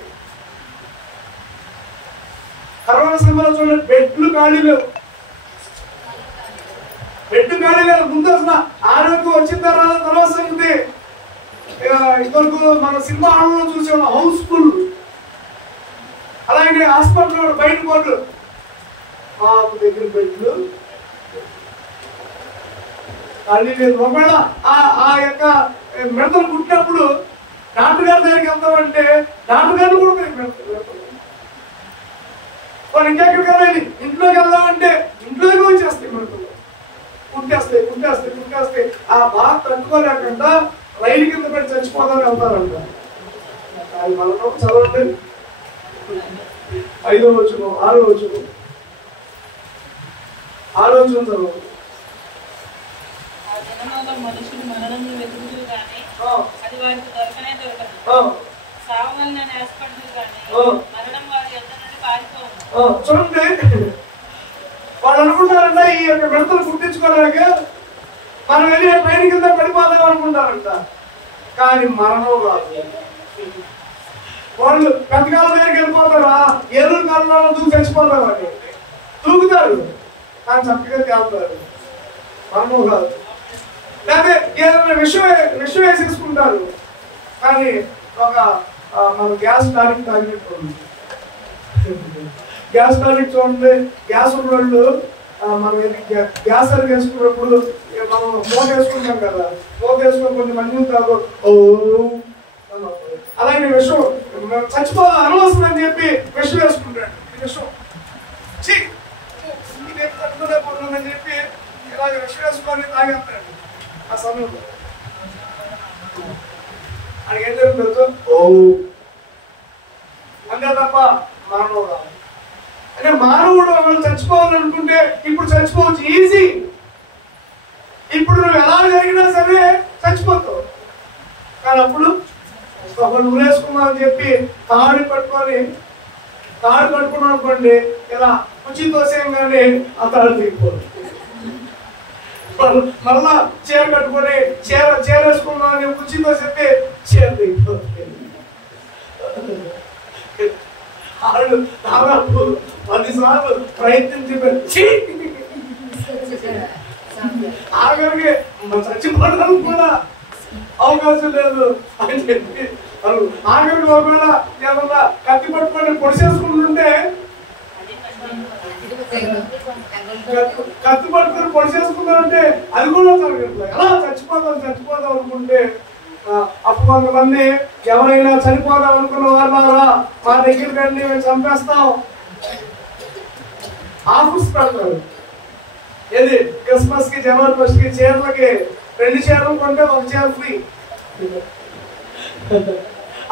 కరోనా సమయంలో చూడండి, బెడ్లు ఖాళీ లేవు. ముందు అసలు ఆరోగ్యం వచ్చిన తర్వాత సంగతి. ఇంతవరకు మన సినిమా హాల్లో చూసే హౌస్ఫుల్. అలాగే హాస్పిటల్ బయట బోర్డు, మాకు దగ్గర బెడ్లు ఖాళీ లేదు. ఒకవేళ ఆ యొక్క మిడతలు పుట్టినప్పుడు డాక్టర్ గారి దగ్గరికి వెళ్తామంటే డాక్టర్ గారిని కూడా వాళ్ళు ఇంకెక్కడికి వెళ్ళాలి, ఇంట్లోకి వెళ్దామంటే ఇంట్లోకి వచ్చేస్తాయి మిడతలు, కుట్టేస్తాయి. ఆ బాధ తట్టుకోలేకుండా రైలు కింద పెట్టి చచ్చిపోదామని వెళ్తారంట. అది మనం చదవండి, 5వ వచనం, 6వ వచనం, 6వ వచనం చదవండి. మనుషులు మరణంలో వెతుకుతూ కానీ అది వారికి దొరకనే దొరకదు. సావగలిగిన హాస్పిటల్ కానీ మరణం వారి యొద్ద నుండి పారిపోతుంది. చూడండి, వాళ్ళు అనుకుంటారంట ఈ యొక్క మిడతలు కుట్టించుకోలేక మనం వెళ్ళి ట్రైన్ కింద పడిపోదాం అనుకుంటారంట, కానీ మరణం రాదు. వాళ్ళు పెద్దకాల దగ్గరికి వెళ్ళిపోతారా, ఏలూరు కాలంలో దూకి చచ్చిపోతారు, అని దూకుతారు, కానీ చక్కగా తేలుతారు, మరణం రాదు. లేకపోతే ఏదైనా విషయం వేసేసుకుంటారు, కానీ ఒక మన గ్యాస్ టానిక్ తాగినట్టు ఉంది. గ్యాస్ టానిక్ చూడండి, గ్యాస్ ఉన్నోళ్ళు మనం గ్యాస్ అది వేసుకున్నప్పుడు మనం మూత వేసుకుంటాం కదా, మూత వేసుకొని కొంచెం మంది తాగు, ఓ అలాగే విషయం చచ్చిపోదా అనవసరం అని చెప్పి విషం వేసుకుంటాడు. విషం ఇదే తట్టుకోలేకపోతుందని చెప్పి ఇలాగ విషం వేసుకొని తాగేస్తాడు. ఆ సమయంలో అది ఏం జరుగుతుందో ఓ అంతే తప్ప మరణం రాదు. అంటే మానవుడు మనం చచ్చిపోవాలనుకుంటే ఇప్పుడు చచ్చిపోవచ్చు, ఈజీ. ఇప్పుడు నువ్వు ఎలా జరిగినా సరే చచ్చిపోతావు, కానీ అప్పుడు నువ్వు వేసుకున్నావు అని చెప్పి తాడు కట్టుకున్నావు అనుకోండి, ఇలా కుచి తోసేయంగానే ఆ తాడు దిగిపోదు. మళ్ళా చీర కట్టుకొని చీర వేసుకున్నావు అని కుచి తోసేస్తే చీర దిగిపోతుంది. దాదాపు 10 సార్లు ప్రయత్నించి ఆఖరికి చచ్చిపోవడానికి కూడా అవకాశం లేదు అని చెప్పి ఆఖరికి ఒకవేళ ఏమన్నా కత్తి పట్టుకొని పొడిచేసుకుంటుంటే కత్తి పట్టుకొని పొడిచేసుకుంటారంటే అది కూడా జరగట్లేదు. ఎలా చచ్చిపోదాం అనుకుంటే అప్పుడు కొంతమంది ఎవరైనా చనిపోదాం అనుకున్న వాళ్ళారా మా దగ్గరికి రండి, మేము చంపేస్తాం, ఆఫర్స్ పెడతారు. ఏది క్రిస్మస్ కి, జనవరి 1 కి చీరలకి 2 చీరలు కొంటే 1 చీర ఫ్రీ.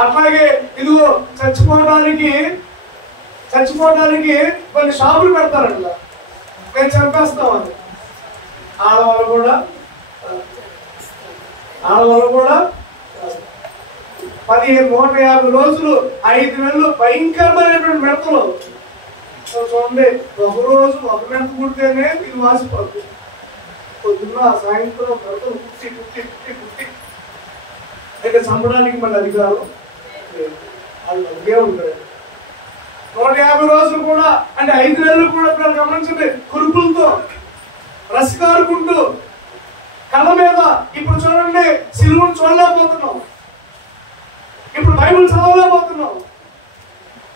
అట్లాగే ఇదిగో చచ్చిపోవడానికి కొన్ని షాపులు పెడతారంట, మేము చంపేస్తామని. ఆడవాళ్ళు కూడా 150 రోజులు 5 నెలలు భయంకరమైనటువంటి మిడతలు. చూడండి, ఒక రోజు ఒక మిడత కుడితేనే ఇది వాసిపోతుంది. పొద్దున్న సాయంత్రం మిడతలు కుట్టి అయితే చంపడానికి మళ్ళీ అధికారం వాళ్ళు అలాగే ఉంటాడు. 150 రోజులు కూడా అంటే 5 నెలలు కూడా ఇప్పుడు గమనించండి, కురుపులతో రసికారుకుంటూ కళ్ళ మీద. ఇప్పుడు చూడండి, సిలువను చూడలేకపోతున్నాం, ఇప్పుడు బైబిల్ చదవలేకపోతున్నాం.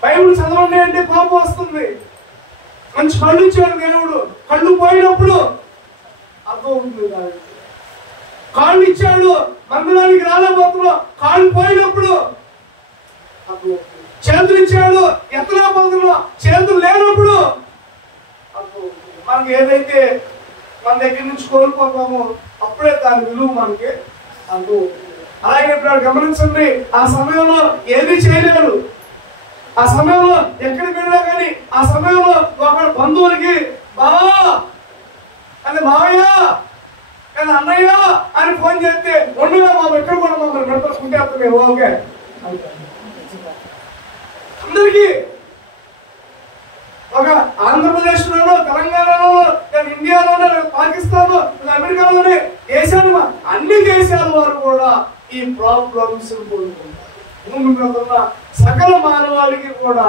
బైబిల్ చదవండి అంటే కోపం వస్తుంది. మంచి కళ్ళు ఇచ్చాడు దేవుడు, కళ్ళు పోయినప్పుడు అర్థం అవుతుంది దానికి. కాళ్ళు ఇచ్చాడు, మందిరానికి రాలేకపోతున్నాం, కాళ్ళు పోయినప్పుడు అర్థం అవుతుంది. చేతులు ఇచ్చాడు, ఎత్తలేకపోతున్నాం, చేతులు లేనప్పుడు అర్థం అవుతుంది. మనకి ఏదైతే మన దగ్గర నుంచి కోల్పోతామో అప్పుడే దాని విలువ మనకి అర్థం అవుతుంది. అలాగే ఇప్పుడు గమనించండి, ఆ సమయంలో ఏమీ చేయలేరు. ఆ సమయంలో ఎక్కడికి వెళ్ళినా కానీ ఆ సమయంలో ఒక బంధువులకి బావా అని మావయ్య అని అన్నయ్య అని ఫోన్ చేస్తే ఉండగా బాబు ఎక్కడ కూడా మమ్మల్ని నడుపుకుంటే అర్థమే ఓకే అందరికీ. ఒక ఆంధ్రప్రదేశ్ లోనో, తెలంగాణలో, ఇండియాలోనే, పాకిస్తాన్, అమెరికాలోనే, దేశాలు అన్ని దేశాల వారు కూడా ఈ ప్రాబ్లమ్స్ పొందుకుంటారు. భూమి మీద ఉన్న సకల మానవాళికి కూడా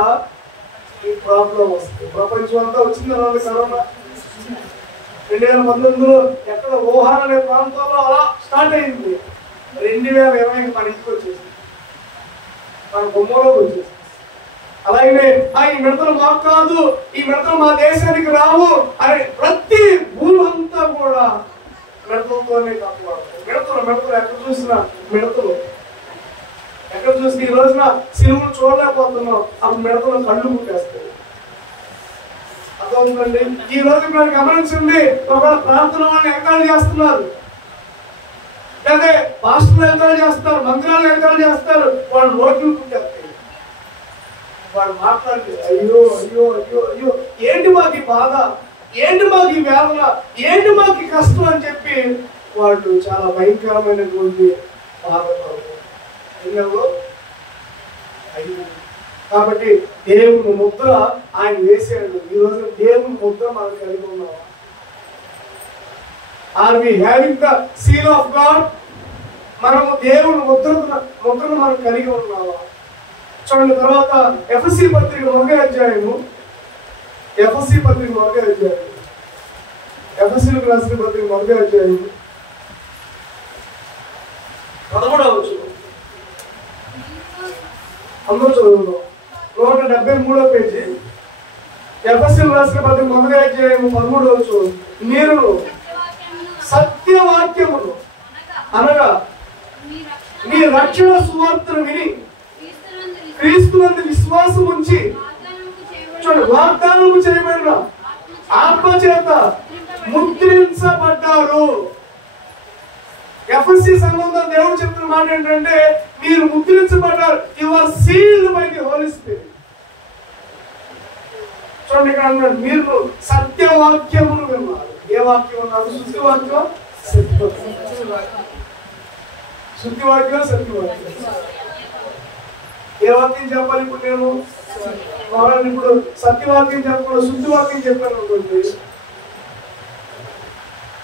ఈ ప్రాబ్లం వస్తుంది. ప్రపంచం అంతా వచ్చింది కరోనా 2019లో ఎక్కడ వుహాన్ అనే ప్రాంతంలో అలా స్టార్ట్ అయింది. 2020 మన ఇంటికి వచ్చేసింది, మన బొమ్మలో వచ్చేసింది. అలాగే ఈ మిడతలు మాకు కాదు, ఈ మిడతలు మా దేశానికి రావు అని ప్రతి భూమి అంతా కూడా మిడతలతోనే కాపాడుతుంది. మిడతలు ఎక్కడ చూసినా మిడతలు. ఎక్కడ చూసి ఈ రోజున సినిమాలు చూడలేకపోతున్నాం, అప్పుడు మిడతలు కళ్ళు ముట్టేస్తాయి. అర్థమవుతుందండి. ఈ రోజు మీరు గమనించండి, ఒక ప్రార్థన వాళ్ళని ఎంకరేజ్ చేస్తున్నారు, లేదా పాస్టర్లు ఎంకరేజ్ చేస్తారు, మందిరాలు ఎంకరేజ్ చేస్తారు, వాళ్ళు రోడ్లు పుట్టేస్తాయి. వాళ్ళు మాట్లాడితే అయ్యో అయ్యో అయ్యో అయ్యో ఏంటి మాకు ఈ బాధ, ఏంటి మాకు ఈ వేదన, ఏంటి మాకు ఈ కష్టం అని చెప్పి వాళ్ళు చాలా భయంకరమైనటువంటి బాధపడతారు. కాబట్టి దేవుని ముద్ర ఆయన వేసాడు. ఈ రోజు దేవుని ముద్ర మనం కలిగి ఉన్నావా? Are we having the seal of God? మనము దేవుని ముద్రను మనం కలిగి ఉన్నావా? చూడండి, తర్వాత ఎఫ్ఎస్సి పత్రిక 1వ అధ్యాయము, ఎఫ్ఎస్సి పత్రిక 1వ అధ్యాయం, ఎఫ్ఎస్సీలకు రాసిన పత్రిక 1వ అధ్యాయము 13వ వచనం. అందరూ చదువుదాం. 173వ పేజీ, ఎఫ్ఎస్సీలకు రాసిన పత్రిక 1వ అధ్యాయము 13వ వచనం. మీరు సత్యవాక్యమును అనగా మీ రక్షణ సువార్తను విని క్రీస్తునందు విశ్వాసం ఉంచి చూడండి, వాగ్దానము చేయబడిన ఆత్మ చేత ముద్రించబడ్డారు. ఎఫ్ఎస్సి సంఘంలో దేవుడు చెప్తున్న మాట ఏంటంటే మీరు ముద్రించబడ్డారు. You are sealed by the Holy Spirit. చూడండి, ఇక్కడ అన్నాడు మీరు సత్యవాక్యమును విన్నారు. ఏ వాక్యం అన్నారు? శుద్ధి వాక్యం, శుద్ధి వాక్యం, సత్యవాక్యం. ఏ వాక్యం చెప్పాలి? ఇప్పుడు నేను ఇప్పుడు సత్యవాక్యం చెప్పకుండా శుద్ధి వాక్యం చెప్పాను అనుకోండి,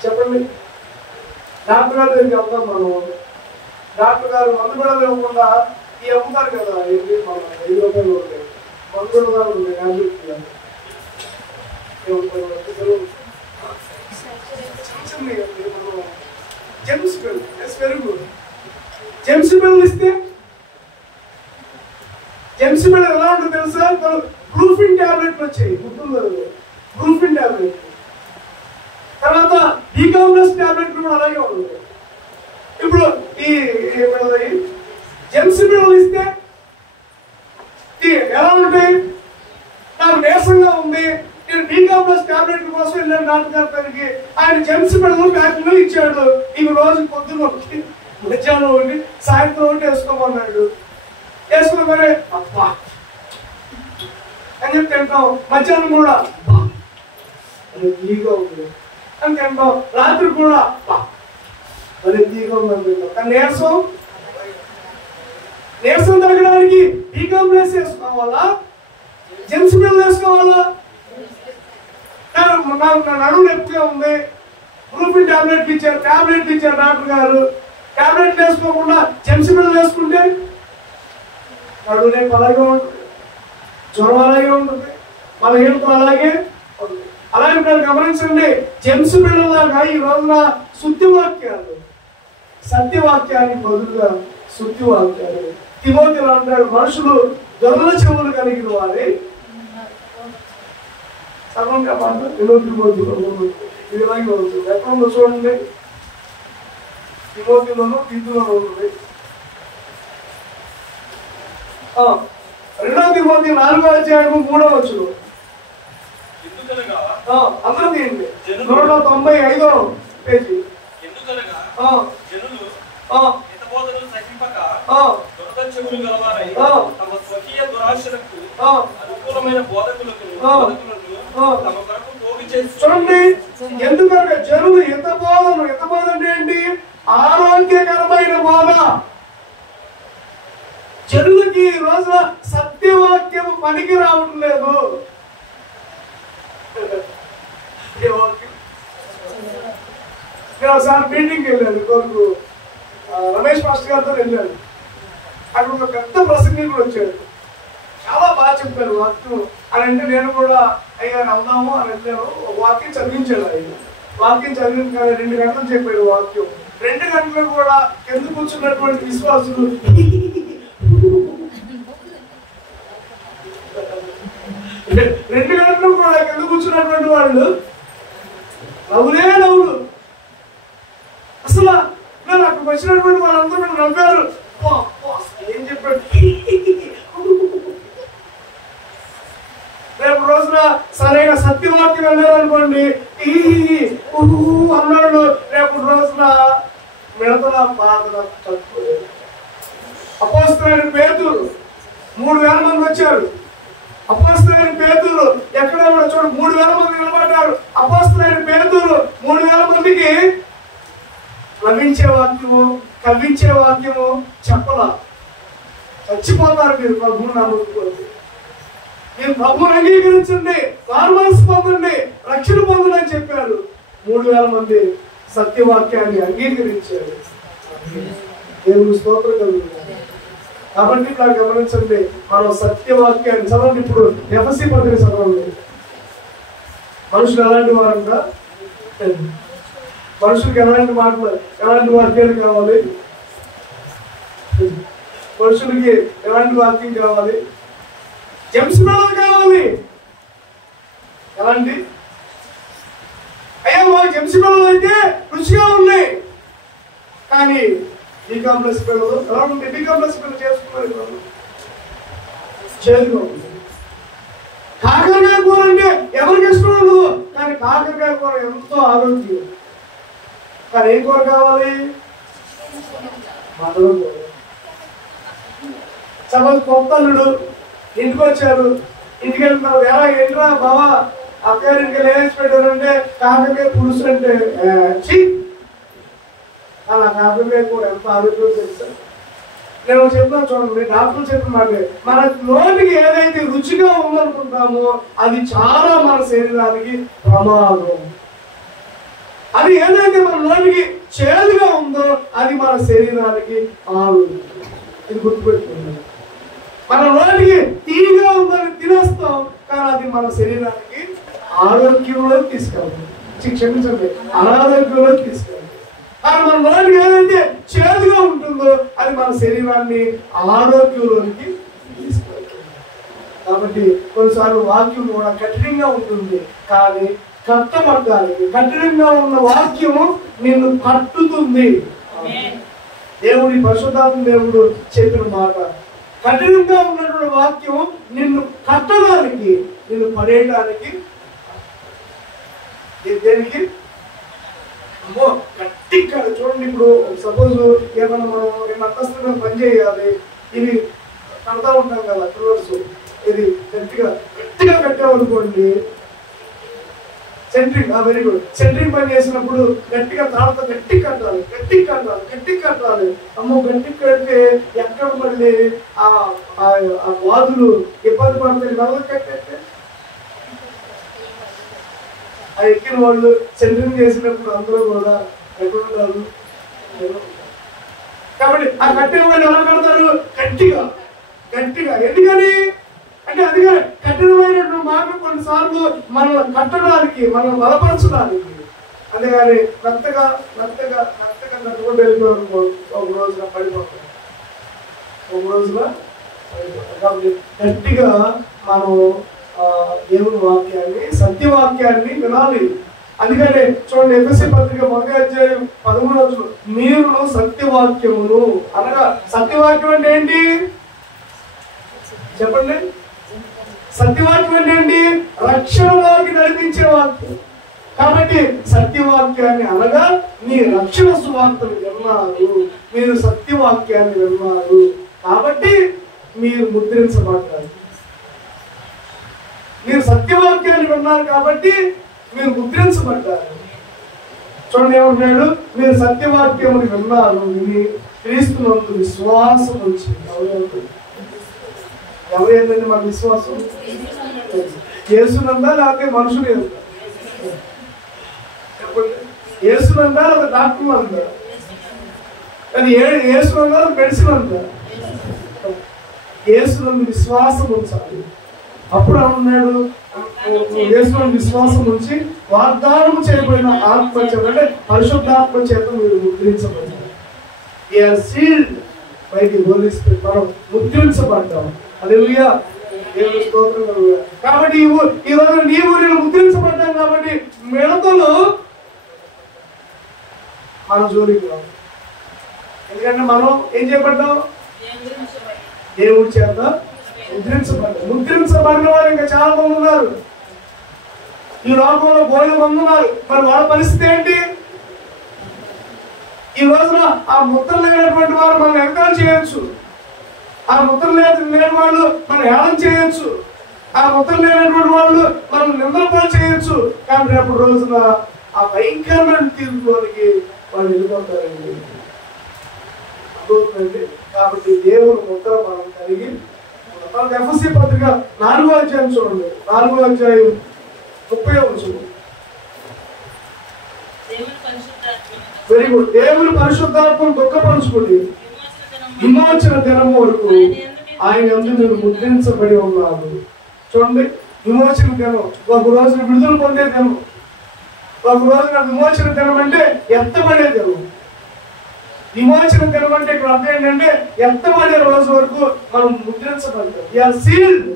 చెప్పండి. డాక్టర్ గారి దగ్గరికి వెళ్తాం మనం. డాక్టర్ గారు మందు కూడా లేకుండా ఈ అమ్ముతారు కదా, ఏంటి మన 5 రూపాయలు ఉంటాయి, మందులు కూడా ఉంటాయి, జెమ్స్ బిల్. Very good. జెమ్స్ బిల్ ఇస్తే జెమ్స్ బిల్ ఎలా ఉంటుంది తెలుసా? బ్రూఫిన్ టాబ్లెట్లు వచ్చాయి, గుర్తుంది, బ్రూఫిన్ టాబ్లెట్. తర్వాత డీకాంప్లెక్స్ టాబ్లెట్లు కూడా అలాగే ఉంటుంది. ఇప్పుడు ఈ జెమ్స్ బిల్ ఇస్తే ఎలా ఉంటాయి? నాకు నీరసంగా ఉంది, నేను డీకాంప్లెక్స్ టాబ్లెట్ కోసం వెళ్ళాను డాక్టర్ గారి దగ్గరికి. ఆయన జెమ్స్ బిల్ ప్యాకెట్లో ఇచ్చాడు. ఇవి రోజు పొద్దున్న ఒకటి, మధ్యాహ్నం ఒకటి, సాయంత్రం ఒకటి వేసుకోమన్నాడు. వేసుకున్నారే అబ్బా అని చెప్పి తింటాం. మధ్యాహ్నం కూడా అది తీగా ఉంది అని తింటాం. రాత్రి కూడా అది తీగా ఉందని తింటాం. కానీ నీరసం తగ్గడానికి డీకాంప్లెక్స్ వేసుకోవాలా, జెమ్స్ బిల్ వేసుకోవాలా? నాకు నడుము నొప్పిగా ఉంది, బ్రూఫిన్ టాబ్లెట్లు ఇచ్చారు డాక్టర్ గారు. టాబ్లెట్లు వేసుకోకుండా జెమ్స్ బిల్ వేసుకుంటే నడుము నొప్పి అలాగే ఉంటుంది, జ్వరం అలాగే ఉంటుంది, బలహీనత అలాగే ఉంటుంది. అలాగే మీరు గమనించండి, జెమ్స్ బిల్ లాగా ఈ రోజున శుద్ధివాక్యాలు, సత్యవాక్యానికి బదులుగా శుద్ధివాక్యాలు. తిమోతిలో అంటాడు, మనుషులు దొరల చెవులు కలిగిన వారే. సర్వ ఉంది ఆ మాట, తిమోతిలోను. ఇది ఇలాగే ఉంటుంది. ఎక్కడ ఉందో చూడండి, తిమోతిలోను తీతులోను ఉంటుంది. 2 తిమోతి 4:3 ఎందుకనగా అందరూ తీయండి. 195వ పేజీ. ఎందుకనగా జనులు హితబోధనలు సహింపక దురదర్శకులు గలవారై తమ స్వకీయ దురాశలకు అనుకూలమైన బోధకులకు తమ కొరకు పోగు చేసి. చూడండి, ఎందుకంటే జనులు హితబోధన అంటే ఏంటి? ఆరోగ్యకరమైన బోధ. జనులకి ఈ రోజున సత్యవాక్యం పనికి రావడం లేదు. నేను ఒకసారి మీటింగ్కి వెళ్ళాను, కొరకు రమేష్ మాస్టర్ గారితో వెళ్ళాను. అక్కడ ఒక పెద్ద ప్రసంగికుడు వచ్చాడు, చాలా బాగా చెప్పారు వాక్యం అని. అంటే నేను కూడా అయ్యా వెళ్దాము అని వెళ్ళాను. వాక్యం చదివించాడు ఆయన. వాక్యం చదివిన కానీ 2 గంటలు చెప్పాడు వాక్యం. 2 గంటలు కూడా ఎందుకు కూర్చున్నటువంటి విశ్వాసులు 2 గంటలు కూడా ఎందుకు కూర్చున్నటువంటి వాళ్ళు నవ్వులు. అసలు అక్కడికి వచ్చినటువంటి వాళ్ళందరూ నవ్వారు. ఏం చెప్పాడు? రేపు రోజున సరైన సత్యవాక్యం వెళ్ళారనుకోండి, అన్నాడు. రేపు రోజున మిడతల బాధ తక్కువ. అపోస్తలుడైన పేతురు 3000 మంది వచ్చారు. అపోస్తలుడైన పేతురు ఎక్కడ చూడు 3000 మంది నిలబడ్డారు. అపోస్తలుడైన పేతురు 3000 మందికి లభించే వాక్యము, కవ్వించే వాక్యము చెప్పలా. చచ్చిపోతారు మీరు ప్రభువుని నమ్ముకోండి. మీరు ప్రభువుని అంగీకరించండి, మారుమనసు పొందండి, రక్షణ పొందని చెప్పారు. 3000 మంది సత్యవాక్యాన్ని అంగీకరించారు. దేవుని స్తోత్రం కలుగుతుంది. కాబట్టి ఇక్కడ గమనించండి, మనం సత్యవాక్యాన్ని చదవండి. ఇప్పుడు ఎఫ్ఎస్సి పత్రిక చదవండి. మనుషులు ఎలాంటి వారంట? మనుషులకు ఎలాంటి మాటలు, ఎలాంటి వాక్యాలు కావాలి? మనుషులకి ఎలాంటి వాక్యం కావాలి? జంసిమేళలు కావాలి. ఎలాంటి? అయ్యా వాళ్ళు జంసిమేళలు అయితే రుచిగా ఉన్నాయి, కానీ ఈ కాంప్లెక్స్ పిల్లలు ఎలా ఉంది? బి కాంప్లెక్స్ పిల్లలు చేసుకున్నారు, చేదుగా ఉంది. కాకరకాయ కూర అంటే ఎవరికి ఇష్టం ఉండదు, కానీ కాకరకాయ కూర ఎంతో ఆరోగ్యం. కానీ ఏం కూర కావాలి? మటన్ కూర. సపోజ్ కొత్త అల్లుడు ఇంటికి వచ్చారు, ఇంటికి వెళ్తున్నారు. ఎలా ఏంట్రా బావా అక్కగారు ఇంకా లేచి పెట్టారంటే కాకరకాయ పులుసు అంటే అలా కాకరకాయ కూర ఎంత ఆరోగ్యం తెలుసా? నేను చెప్తాను చూడండి, డాక్టర్లు చెప్పిన మాట, మన నోటికి ఏదైతే రుచిగా ఉందనుకుంటామో అది చాలా మన శరీరానికి ప్రమాదం. అది ఏదైతే మన నోటికి చేదుగా ఉందో అది మన శరీరానికి ఆరోగ్యం. ఇది గుర్తుపెట్టుకుంటాం. మన నోటికి తీగా ఉందని తినేస్తాం, కానీ అది మన శరీరానికి ఆరోగ్యంలో తీసుకెళ్తాం. క్షమించండి, అనారోగ్యంలో తీసుకెళ్తాం. కానీ మన నోటికి ఏదైతే చేదుగా ఉంటుందో అది మన శరీరాన్ని ఆరోగ్యంలోనికి తీసుకెళ్తుంది. కాబట్టి కొన్నిసార్లు వాక్యం కూడా కఠినంగా ఉంటుంది, కానీ కట్టబడ్డానికి కఠినంగా ఉన్న వాక్యము నిన్ను కట్టుతుంది. దేవుడి పరిశుద్ధాత్మ దేవుడు చెప్పిన మాట, కఠినంగా ఉన్నటువంటి వాక్యం నిన్ను కట్టడానికి, నిన్ను పడేయడానికి. దేనికి? గట్టిగా చూడండి. ఇప్పుడు సపోజ్ ఏమన్నా మనం అంతస్తుగా పని చేయాలి, ఇది కడతా ఉంటాం కదా పిల్లర్స్, ఇది గట్టిగా కట్టామనుకోండి, సెంట్రింగ్. Very good. సెంట్రింగ్ పని చేసినప్పుడు గట్టిగా తాళతో గట్టి కట్టాలి. అమ్మో గట్టి కడితే ఎక్కడ మళ్ళీ ఆ వాదులు ఇబ్బంది పడతాయి. నల్ల కట్టేస్తే ఆ ఎక్కిన వాళ్ళు సెంట్రింగ్ చేసినప్పుడు అందరూ కూడా ఎక్కడుంటారు? కాబట్టి ఆ కట్టిన వాళ్ళు ఎలా కడతారు? గట్టిగా. ఎందుకని అంటే అందుకే కఠినమైనటువంటి మాటలు కొన్నిసార్లు మనల్ని కట్టడానికి, మనల్ని బలపరచడానికి. అంతేగాని మెత్తగా కట్టుకుంటూ వెళ్ళిపోయారు, ఒక రోజున పడిపోతాం. కాబట్టి గట్టిగా మనం దేవుని వాక్యాన్ని సత్యవాక్యాన్ని వినాలి. అందుకనే చూడండి, ఎఫెసీ పత్రిక 1:13 మీరు సత్యవాక్యమును అనగా, సత్యవాక్యం అంటే ఏంటి చెప్పండి? సత్యవాక్యం అంటే ఏంటి? రక్షణలోకి నడిపించే వాక్యం. కాబట్టి సత్యవాక్యాన్ని అనగా మీ రక్షణ సువార్తను విన్నారు, మీరు సత్యవాక్యాన్ని విన్నారు, కాబట్టి మీరు ముద్రించబడ్డారు. మీరు సత్యవాక్యాన్ని విన్నారు కాబట్టి మీరు ముద్రించబడ్డారు. చూడండి ఏమంటున్నాడు? మీరు సత్యవాక్యముని విన్నారు, విని క్రీస్తునందు విశ్వాసం ఉంచి. ఎవరేంటండి మన విశ్వాసం? యేసునందా లేకపోతే మనుషులు ఏంటా? యేసునందా లేకపోతే డాక్టర్లు అందా? కానీ యేసునందా మెడిసిన్ అందా? యేసునందు విశ్వాసం ఉంచాలి. అప్పుడు అన్నాడు, యేసునందు విశ్వాసం ఉంచి వాగ్దానం చేయబడిన ఆత్మ చేత, అంటే పరిశుద్ధాత్మ చేత మీరు ముద్రించబడ్డారు. Sealed by the Holy Spirit. మనం ముద్రించబడ్డాం. హల్లెలూయా, దేవుని స్తోత్రం. కాబట్టి ఈ రోజు నీవు నేను ముద్రించబడ్డాం. కాబట్టి మిడతలు మన జోలికి రావు. ఎందుకంటే మనం ఏం చేయబడ్డాం? దేవుడి చేత ముద్రించబడ్డాం. ముద్రించబడిన వారు ఇంకా చాలా మంది ఉన్నారు ఈ లోకంలో, బోయలు మంది ఉన్నారు. మరి వాళ్ళ పరిస్థితి ఏంటి? ఈ రోజున ఆ ముద్ర లేనటువంటి వారు మనం ఎగతాళి చేయొచ్చు, ఆ ముద్ర లేని వాళ్ళు మనం ఏళన చేయొచ్చు, ఆ ముద్ర లేనటువంటి వాళ్ళు మనం నిందలపాలు చేయొచ్చు. కానీ రేపు రోజున ఆ భయంకరమైన తీర్పులోనికి వాళ్ళు వెళ్ళిపోతారండి. అర్థమవుతుందండి? కాబట్టి దేవుని ముద్ర మనం కలిగి ఎఫెసీ పత్రిక 4వ అధ్యాయం చూడండి, 4వ అధ్యాయం 30వ. Very good. దేవుని పరిశుద్ధాత్మను దుఃఖపరుచుకోండి, విమోచన దినం వరకు ఆయన యందు మీరు ముద్రించబడి ఉన్నారు. చూడండి, విమోచన దినం ఒక రోజున విడుదల పొందే దినం, ఒక రోజున విమోచన దినం అంటే ఎత్తబడే దినం. విమోచన దినం అంటే ఇక్కడ అర్థం ఏంటంటే ఎత్తబడే రోజు వరకు మనం ముద్రించబడతాం. Sealed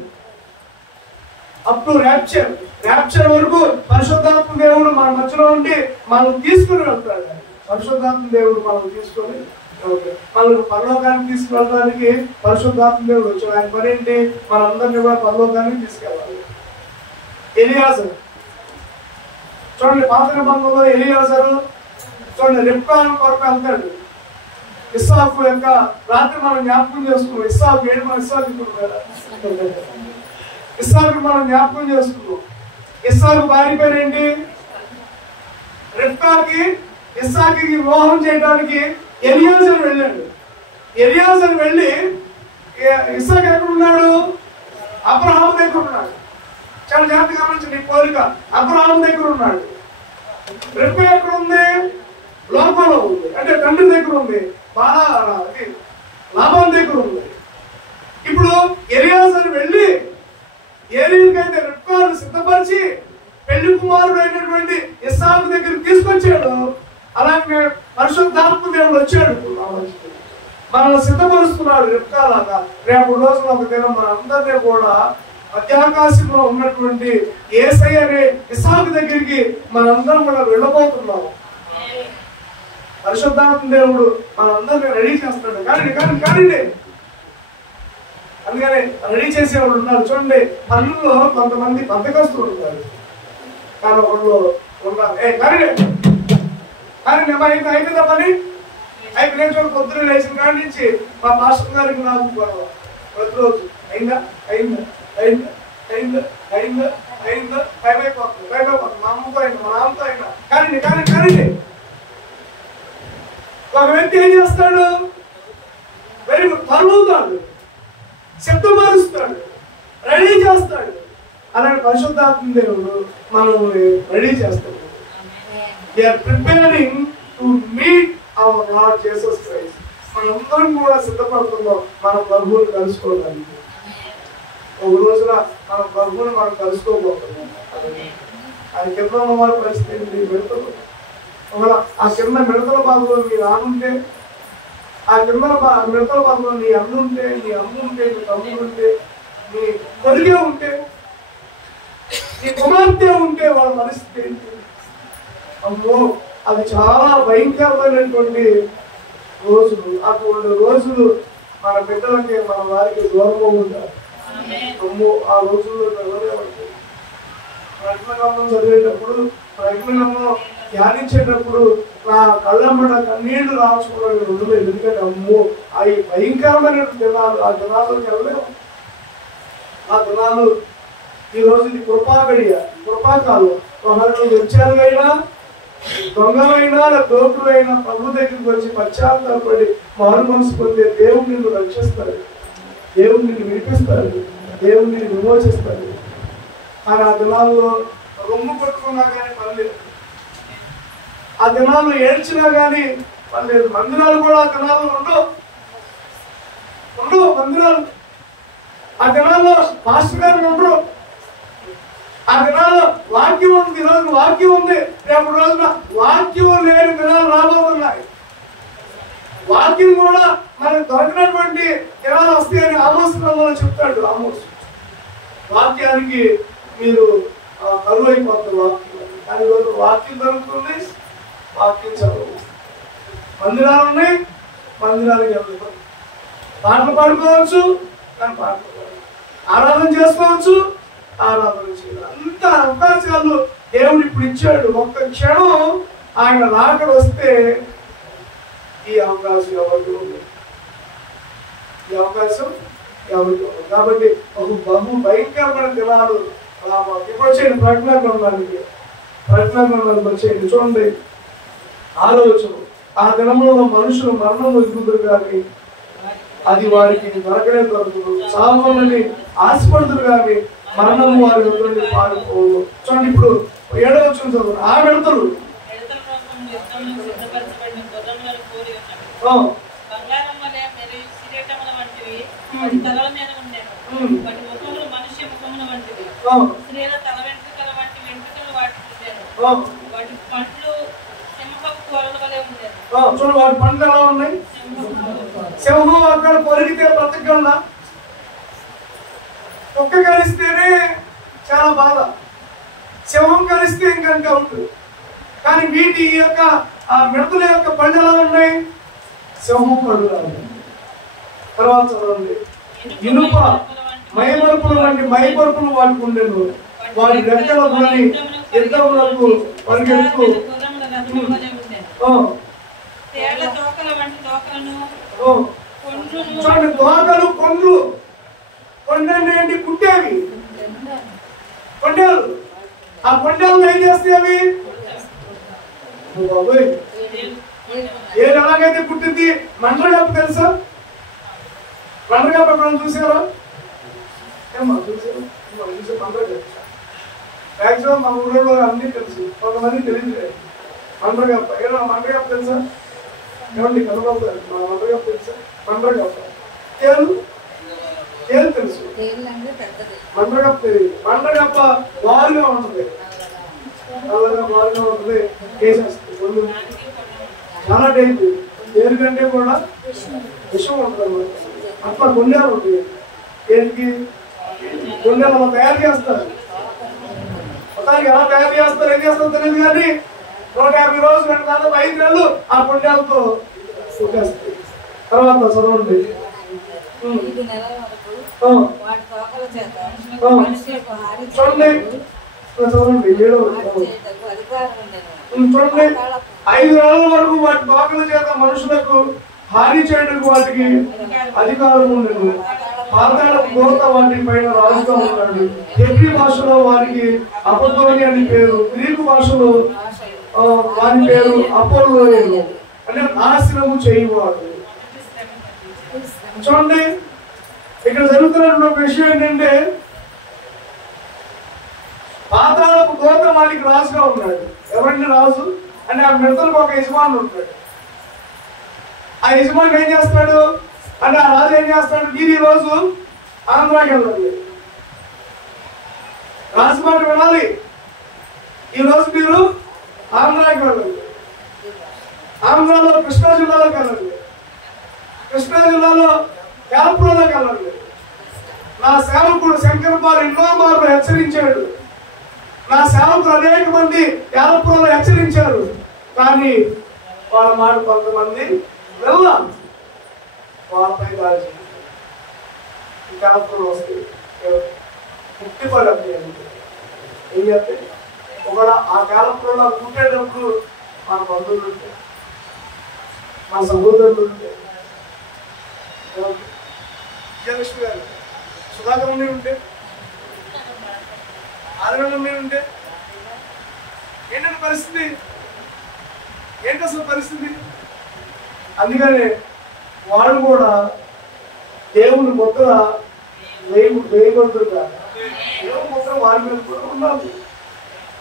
up to rapture. Rapture వరకు పరిశుద్ధాత్మ దేవుడు మన మధ్యలో ఉండి మనం తీసుకుని వెళ్తాడు. పరిశుద్ధాత్మ దేవుడు మనం తీసుకొని మనకు పరలోకానికి తీసుకువెళ్ళడానికి పరిశుద్ధాత్మ దేవుడు వచ్చాడు. ఆయన పని ఏంటి? మనందరినీ కూడా పరలోకానికి తీసుకెళ్ళాలి. ఎలియాజరు చూడండి, పాత నిబంధనలో ఎలియాజరు చూడండి రిబ్కా కొరకు వెళ్తాడు. ఇస్సాకు యొక్క రాత్రి మనం జ్ఞాపకం చేసుకున్నాం. ఇస్సాకు ఏంటి? మన ఇస్సాకు మనం జ్ఞాపకం చేసుకున్నాం. ఇస్సాకు భార్య పేరు ఏంటి? రిబ్కాకి ఇస్సాకి వివాహం చేయడానికి ఎలియాజరు వెళ్ళాడు. ఎలియాజరు వెళ్ళి ఇస్సాకు ఎక్కడ ఉన్నాడు? అబ్రహాము దగ్గర ఉన్నాడు. చాలా జాగ్రత్తగా గమనించండి ఈ పోలిక. అబ్రహాము దగ్గర ఉన్నాడు. రిబ్కా ఎక్కడ ఉంది? లోపల ఉంది, అంటే తండ్రి దగ్గర ఉంది. బాగా లాభం దగ్గర ఉంది. ఇప్పుడు ఎలియాజరు వెళ్ళి ఏలియాకైతే రిబ్కాను సిద్ధపరిచి పెళ్లి కుమారుడు అయినటువంటి ఇస్సాకు దగ్గర తీసుకొచ్చాడు. అలాగే పరిశుద్ధాత్మ దేవుడు వచ్చాడు, మనల్ని సిద్ధపరుస్తున్నాడు రిబ్కా లాగా. రేపు రోజున ఒక దినం మన అందరినీ కూడా మధ్యాకాశంలో ఉన్నటువంటి యేసయ్య అనే ఇస్సాకు దగ్గరికి మనందరం కూడా వెళ్ళబోతున్నాం. పరిశుద్ధాత్మ దేవుడు మనందరినీ రెడీ చేస్తున్నాడు. కానీ అందుకని రెడీ చేసేవాళ్ళు ఉన్నారు. చూడండి, పనుల్లో కొంతమంది బద్దకస్తులు ఉంటారు. కానీ ఒకళ్ళు ఉంటారు, కానీ అయిపోయిందా పని అయిపోయిన చోటు పొద్దున లేచిన కాడి నుంచి మా మాస్టర్ గారికి నాకు ప్రతిరోజు అయిందా అయిందా అయిందా అయిందా అయిందా అయిందా అయిపోతుంది. మా అమ్మతో అయిందా, మా నాన్నతో అయినా. కానీ ఒక వ్యక్తి ఏం చేస్తాడు? వెరీ గుడ్, తరువుతాడు, సిద్ధపరుస్తాడు, రెడీ చేస్తాడు. అలాంటి పరిశుద్ధాత్మ దేవుడు మనల్ని రెడీ చేస్తాడు. They are preparing to meet our Lord Jesus Christ. మనందరం కూడా సిద్ధపడుతున్నాం మన ప్రభువుని కలుసుకోవడానికి. ఒక రోజున మన ప్రభువుని మనం కలుసుకోబోతున్నాం. ఆయన కింద ఉన్న వారి పరిస్థితి మిడతలు. ఒకవేళ ఆ కింద మిడతల బాధలో మీరు ఆనుంటే, ఆ కింద మిడతల బాధలో నీ అన్నుంటే, నీ అమ్ముంటే, నీ తమ్ముడు ఉంటే, నీ కొడుకే ఉంటే నీ కుమార్తె ఉంటే వాళ్ళ పరిస్థితి ఏంటి? అమ్మో, అది చాలా భయంకరమైనటువంటి రోజులు. అటువంటి రోజులు మన బిడ్డలకి మన వారికి దూరంగా ఉంటారు. అమ్మో, ఆ రోజుల్లో ఎవరేమంటారు? ప్రకటన చదివేటప్పుడు, ప్రకటన ధ్యానించేటప్పుడు నా కళ్ళమ్మట కన్నీళ్లు రాసుకోవడానికి ఉండలేదు. ఎందుకంటే అమ్మో, అవి భయంకరమైన దినాలు. ఆ దినాలకు వెళ్ళలేము. ఆ దినాలు ఈ రోజు ఇది కృపాగడియ, కృపాకాలం. ఒకళ్ళు వచ్చారుగైనా, దొంగలైనా, దోపులైనా ప్రభు దగ్గరికి వచ్చి పశ్చాత్తాపడి మారు మనసు పొందే దేవుడు నిన్ను రక్షిస్తాడు, దేవుడు నిన్ను విడిపిస్తాడు, దేవుడు నిన్ను విమోచిస్తాడు. కానీ ఆ దినాల్లో రొమ్ము కొట్టుకున్నా కానీ పర్లేదు, ఆ దినాలు ఏడ్చినా కానీ పర్లేదు. మందిరాలు కూడా ఆ దినాలు ఉండవు మందిరాలు. ఆ దినాల్లో పాస్టర్ గారు ఉండరు. ఆ దినాల్లో వాక్యం ఉంది. ఈరోజు వాక్యం ఉంది, రేపు రోజున వాక్యం లేని దినాలు రాబోతున్నాయి. వాక్యం కూడా మనకు దొరకనటువంటి దినాలు వస్తాయని ఆమోస్ గ్రంథంలో చెప్తాడు. ఆమోస్ వాక్యానికి మీరు కరువు అయిపోతుంది వాక్యం. కానీ ఈరోజు వాక్యం దొరుకుతుంది, వాక్యం చదువు. మందిరాలు ఉన్నాయి, మందిరాలకు వెళ్తాం. పాటలు పాడుకోవచ్చు, కానీ పాడుకోవచ్చు. ఆరాధన చేసుకోవచ్చు, ఆరాధన చేయాలి. అంత అవకాశాలు దేవుడు ఇప్పుడు ఇచ్చాడు. ఒక్క క్షణం ఆయన రాకడ వస్తే ఈ అవకాశం ఎవరికి ఉంది? ఈ అవకాశం ఎవరికి ఉంది? కాబట్టి ఒక బహు భయంకరమైన దినాలు ఇప్పుడు వచ్చేయండి. ప్రకటన గ్రంథానికి వచ్చేయండి. చూడండి, ఆలోచన. ఆ దినంలో మనుషులు మరణం ఎదుగుతారు కానీ అది వారికి దొరకనే దొరకదు. చావాలని ఆశపడుతురు కానీ మరణం వారి నుండి పారిపోదు. చూడండి, ఇప్పుడు 7వ వచనం చదువు. ఆ మిడతలు చూడండి, వాటి పండ్లు ఎలా ఉన్నాయి? సింహం అక్కడ పొరిగితే బ్రతకగలనా? కుక్క కలిస్తేనే చాలా బాధ, సింహం కలిస్తే ఇంకా ఉంటుంది. కానీ వీటి యొక్క ఆ మిడతల యొక్క పండ్లు ఎలా ఉన్నాయి? సింహం పళ్ళు రాదు. తర్వాత చదవండి, ఇనుప మైమరుపులు వంటి మైమరుపులు వాటికి ఉండేది. వాటి రెక్కల ధ్వని యుద్ధములకు పరిగెత్తు. చూడండి, తోకలు కొండ్లు. కొండలు ఏంటి? కుట్టేవి కొండలు. ఆ కొండలు ఏం చేస్తాయి? బాబోయ్, ఏది ఎలాగైతే కుట్టింది? మండ్రగప్ప తెలుసా? మండ్రగప్ప ఎప్పుడైనా చూసారా? ఏమా చూసారు? మ్యాక్సిమం మా ఊళ్ళో అన్నీ తెలుసు, కొంతమంది తెలియదు. మండ్రగప్ప ఏమన్నా మండ్రగప్ప తెలుసా? ఏమండి కనబాబు గారు, మా మండ్రగప్ప తెలుసా? మండ్రగప్ప తేలు తెలుసు, మండ్రగప్ప తెలియదు. మండ్రగప్ప వారుగా ఉంటుంది, నల్లగా వారుగా ఉంటుంది, కేసేస్తుంది. చాలా డేంజర్. తేలు కంటే కూడా విషం ఉంటుంది అన్నమాట. అట్లా గుండెలు ఉంటాయి. దేనికి? గుండెలు అలా తయారు చేస్తారు. మొత్తానికి ఎలా తయారు చేస్తారు, ఏం చేస్తారో తెలియదు. కానీ 150 రోజులు అంటే దాదాపు 5 నెలలు ఆ గుండెలతో కుట్టేస్తాయి. తర్వాత చదవండి, చూడండి, 7వ చూడండి, 5 నెలల వరకు వాటి తోకల చేత మనుషులకు హాని చేయడానికి వాటికి అధికారం ఉండదు. పాతాళపు దూత వాటి పైన రాజుగా ఉన్నాడు. హెబ్రీ భాషలో వారికి అపోల్లోని అని పేరు, గ్రీకు భాషలో వారి పేరు అపోల్లోని, అంటే నాశనము చేయువాడు. చూడండి, ఇక్కడ జరుగుతున్నటువంటి ఒక విషయం ఏంటంటే, పాతాళపు దూత వాటికి రాజుగా ఉన్నాడు. ఎవరండి రాజు? అంటే ఆ మిడతలకు ఒక యజమానుడు ఉంటాడు. ఆ యజమానుడు ఏం చేస్తాడు అంటే, ఆ రాజు ఏం చేస్తాడు? మీరు ఈ రోజు ఆంధ్రాకి వెళ్ళాలి, రాజు మాట వినాలి. ఈ రోజు మీరు ఆంధ్రాకి వెళ్ళాలి. ఆంధ్రాలో కృష్ణా జిల్లాలోకి వెళ్ళండి, కృష్ణా జిల్లాలో యాలపురంలోకి వెళ్ళండి. నా సేవకుడు శంకర్ బాలు ఎన్నో మార్లు హెచ్చరించాడు, నా సేవకులు అనేక మంది యాలపురంలో హెచ్చరించారు, కానీ వాళ్ళ మాట కొంతమంది వెళ్ళాలి, వాళ్ళపై దాడి యాలపురంలో వస్తే ముక్తి పడద్దు. ఏం చేస్తే ఒకవేళ ఆ యాలపురంలో ఉండేటప్పుడు మన బంధువులు ఉంటే, మన సహోదరులు ఉంటే, విజయలక్ష్మి గారు సుధాకర్ ఉండి ఉంటే, ఆదరణ ఉండి ఉంటే ఏంటంటే పరిస్థితి, ఏంటి అసలు పరిస్థితి? అందుకనే వాళ్ళు కూడా దేవుని ముద్ర వేయకూడదు కాదు, దేవుని ముద్ర వారి మీద కూడా ఉండాలి.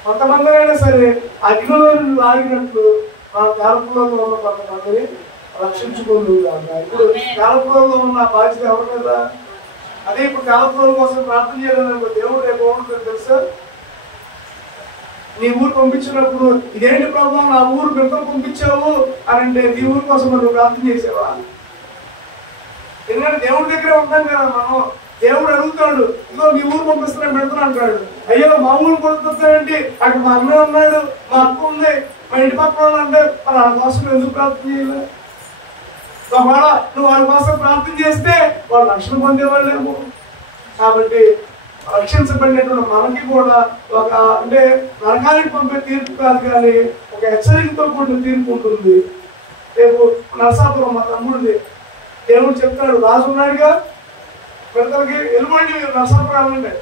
కొంతమంది అయినా సరే అగ్నిలో లాగినట్లు మన కాలపురంలో ఉన్న కొంతమందిని రక్షించుకుంది కాదు. ఇప్పుడు కాలపురంలో ఉన్న బాధ్యత ఎవరి మీద? అదే ఇప్పుడు కాలపురం కోసం ప్రార్థన చేయాలని దేవుడు రేపు ఏమంటుంది తెలుసా? నీ ఊరు పంపించినప్పుడు ఇదేంటి ప్రభావం నా ఊరు బిడ్డలు పంపించావు అని అంటే నీ ఊరు కోసం నువ్వు ప్రార్థన చేసావా? ఎందుకంటే దేవుడి దగ్గరే ఉంటాం కదా మనం. దేవుడు అడుగుతాడు, ఇదో నీ ఊరు పంపిస్తున్నా పెడతాను అంటాడు. అయ్యో మా ఊరు పంపిస్తానంటే అక్కడ మా అన్న ఉన్నాడు, మా అక్క ఉంది, మా ఇంటి పక్కన వాళ్ళు అంటే మరి వాళ్ళ కోసం ఎందుకు ప్రార్థన చేయలేదు? ఒకవేళ నువ్వు వాళ్ళ కోసం ప్రార్థన చేస్తే వాళ్ళు రక్షణ పొందేవాళ్ళేమో. కాబట్టి రక్షించబడినటువంటి మనకి కూడా ఒక అంటే నరకానికి పంపే తీర్పు కాదు, కానీ ఒక హెచ్చరికతో కూడిన తీర్పు ఉంటుంది. రేపు నరసాపురం మా తమ్ముడిది దేవుడు చెప్తాడు, రాజు ఉన్నాడుగా పిల్లలకి ఎలుమండి నరసాపురం ఉండే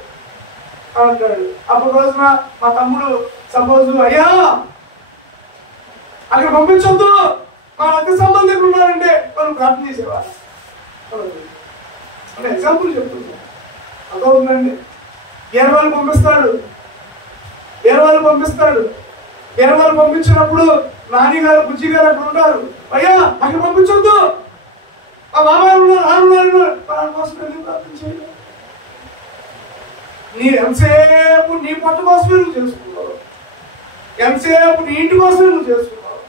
అంటాడు. అప్పుడు రోజున మా తమ్ముడు సపోజ్ అయ్యా అక్కడ పంపించొద్దు, మా రక్త సంబంధికులు ఉన్నారంటే మనం ప్రార్థన చేసేవా? అంటే ఎగ్జాంపుల్ చెప్తుంది, అర్థమవుతుందండి. ఏరవాళ్ళు పంపిస్తాడు, ఏరవాళ్ళు పంపించినప్పుడు నాని గారు బుజ్జి గారు అక్కడ ఉంటారు. అయ్యా అక్కడ పంపించొద్దు, ఆ బాబాయ్ ఉన్నారు కోసం ఎందుకు ప్రార్థన చేయాలి? నీ ఎంతసేపు నీ పొట్ట కోసమే నువ్వు చేసుకున్నావు, ఎంతసేపు నీ ఇంటి కోసమే నువ్వు చేసుకున్నావు,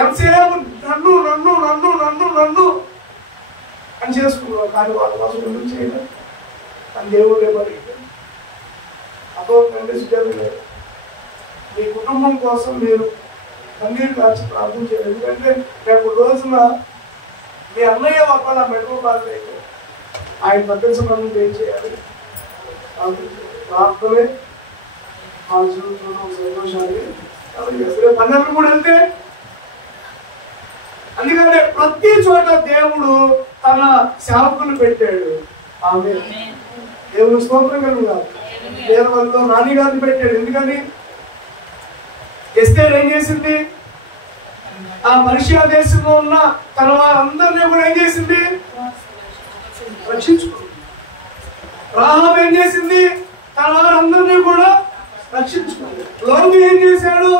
ఎంతసేపు నన్ను నన్ను నన్ను నన్ను నన్ను అని చేసుకున్నావు, కానీ వాళ్ళ కోసం ఎందుకు చేయలేదు అని దేవుడే మరి అదొకండి. సుజాత మీ కుటుంబం కోసం మీరు కన్నీరు కాల్చి ప్రార్థన చేయాలి. ఎందుకంటే రేపు రోజున మీ అన్నయ్య ఒకవేళ మెట్రో పాస్ అయితే ఆయన పక్కన సంబంధం ఏం చేయాలి? ప్రార్థనే మా జీవితంలో సంతోషాన్ని 12 కూడా వెళ్తే. అందుకంటే ప్రతి చోట దేవుడు తన సేవకులు పెట్టాడు. ఆమె దేవుడు స్తోత్రం కలుగుతారు. దేవుడితో రాణి గారిని పెట్టాడు. ఎందుకని? ఎస్తేర్ ఏం చేసింది? ఆ పర్షియా దేశంలో ఉన్న తన వారందరినీ కూడా ఏం చేసింది? రక్షించుకుంది. రాహాబు ఏం చేసింది? తన వారందరినీ కూడా రక్షించుకుంది. లోతు ఏం చేశాడు?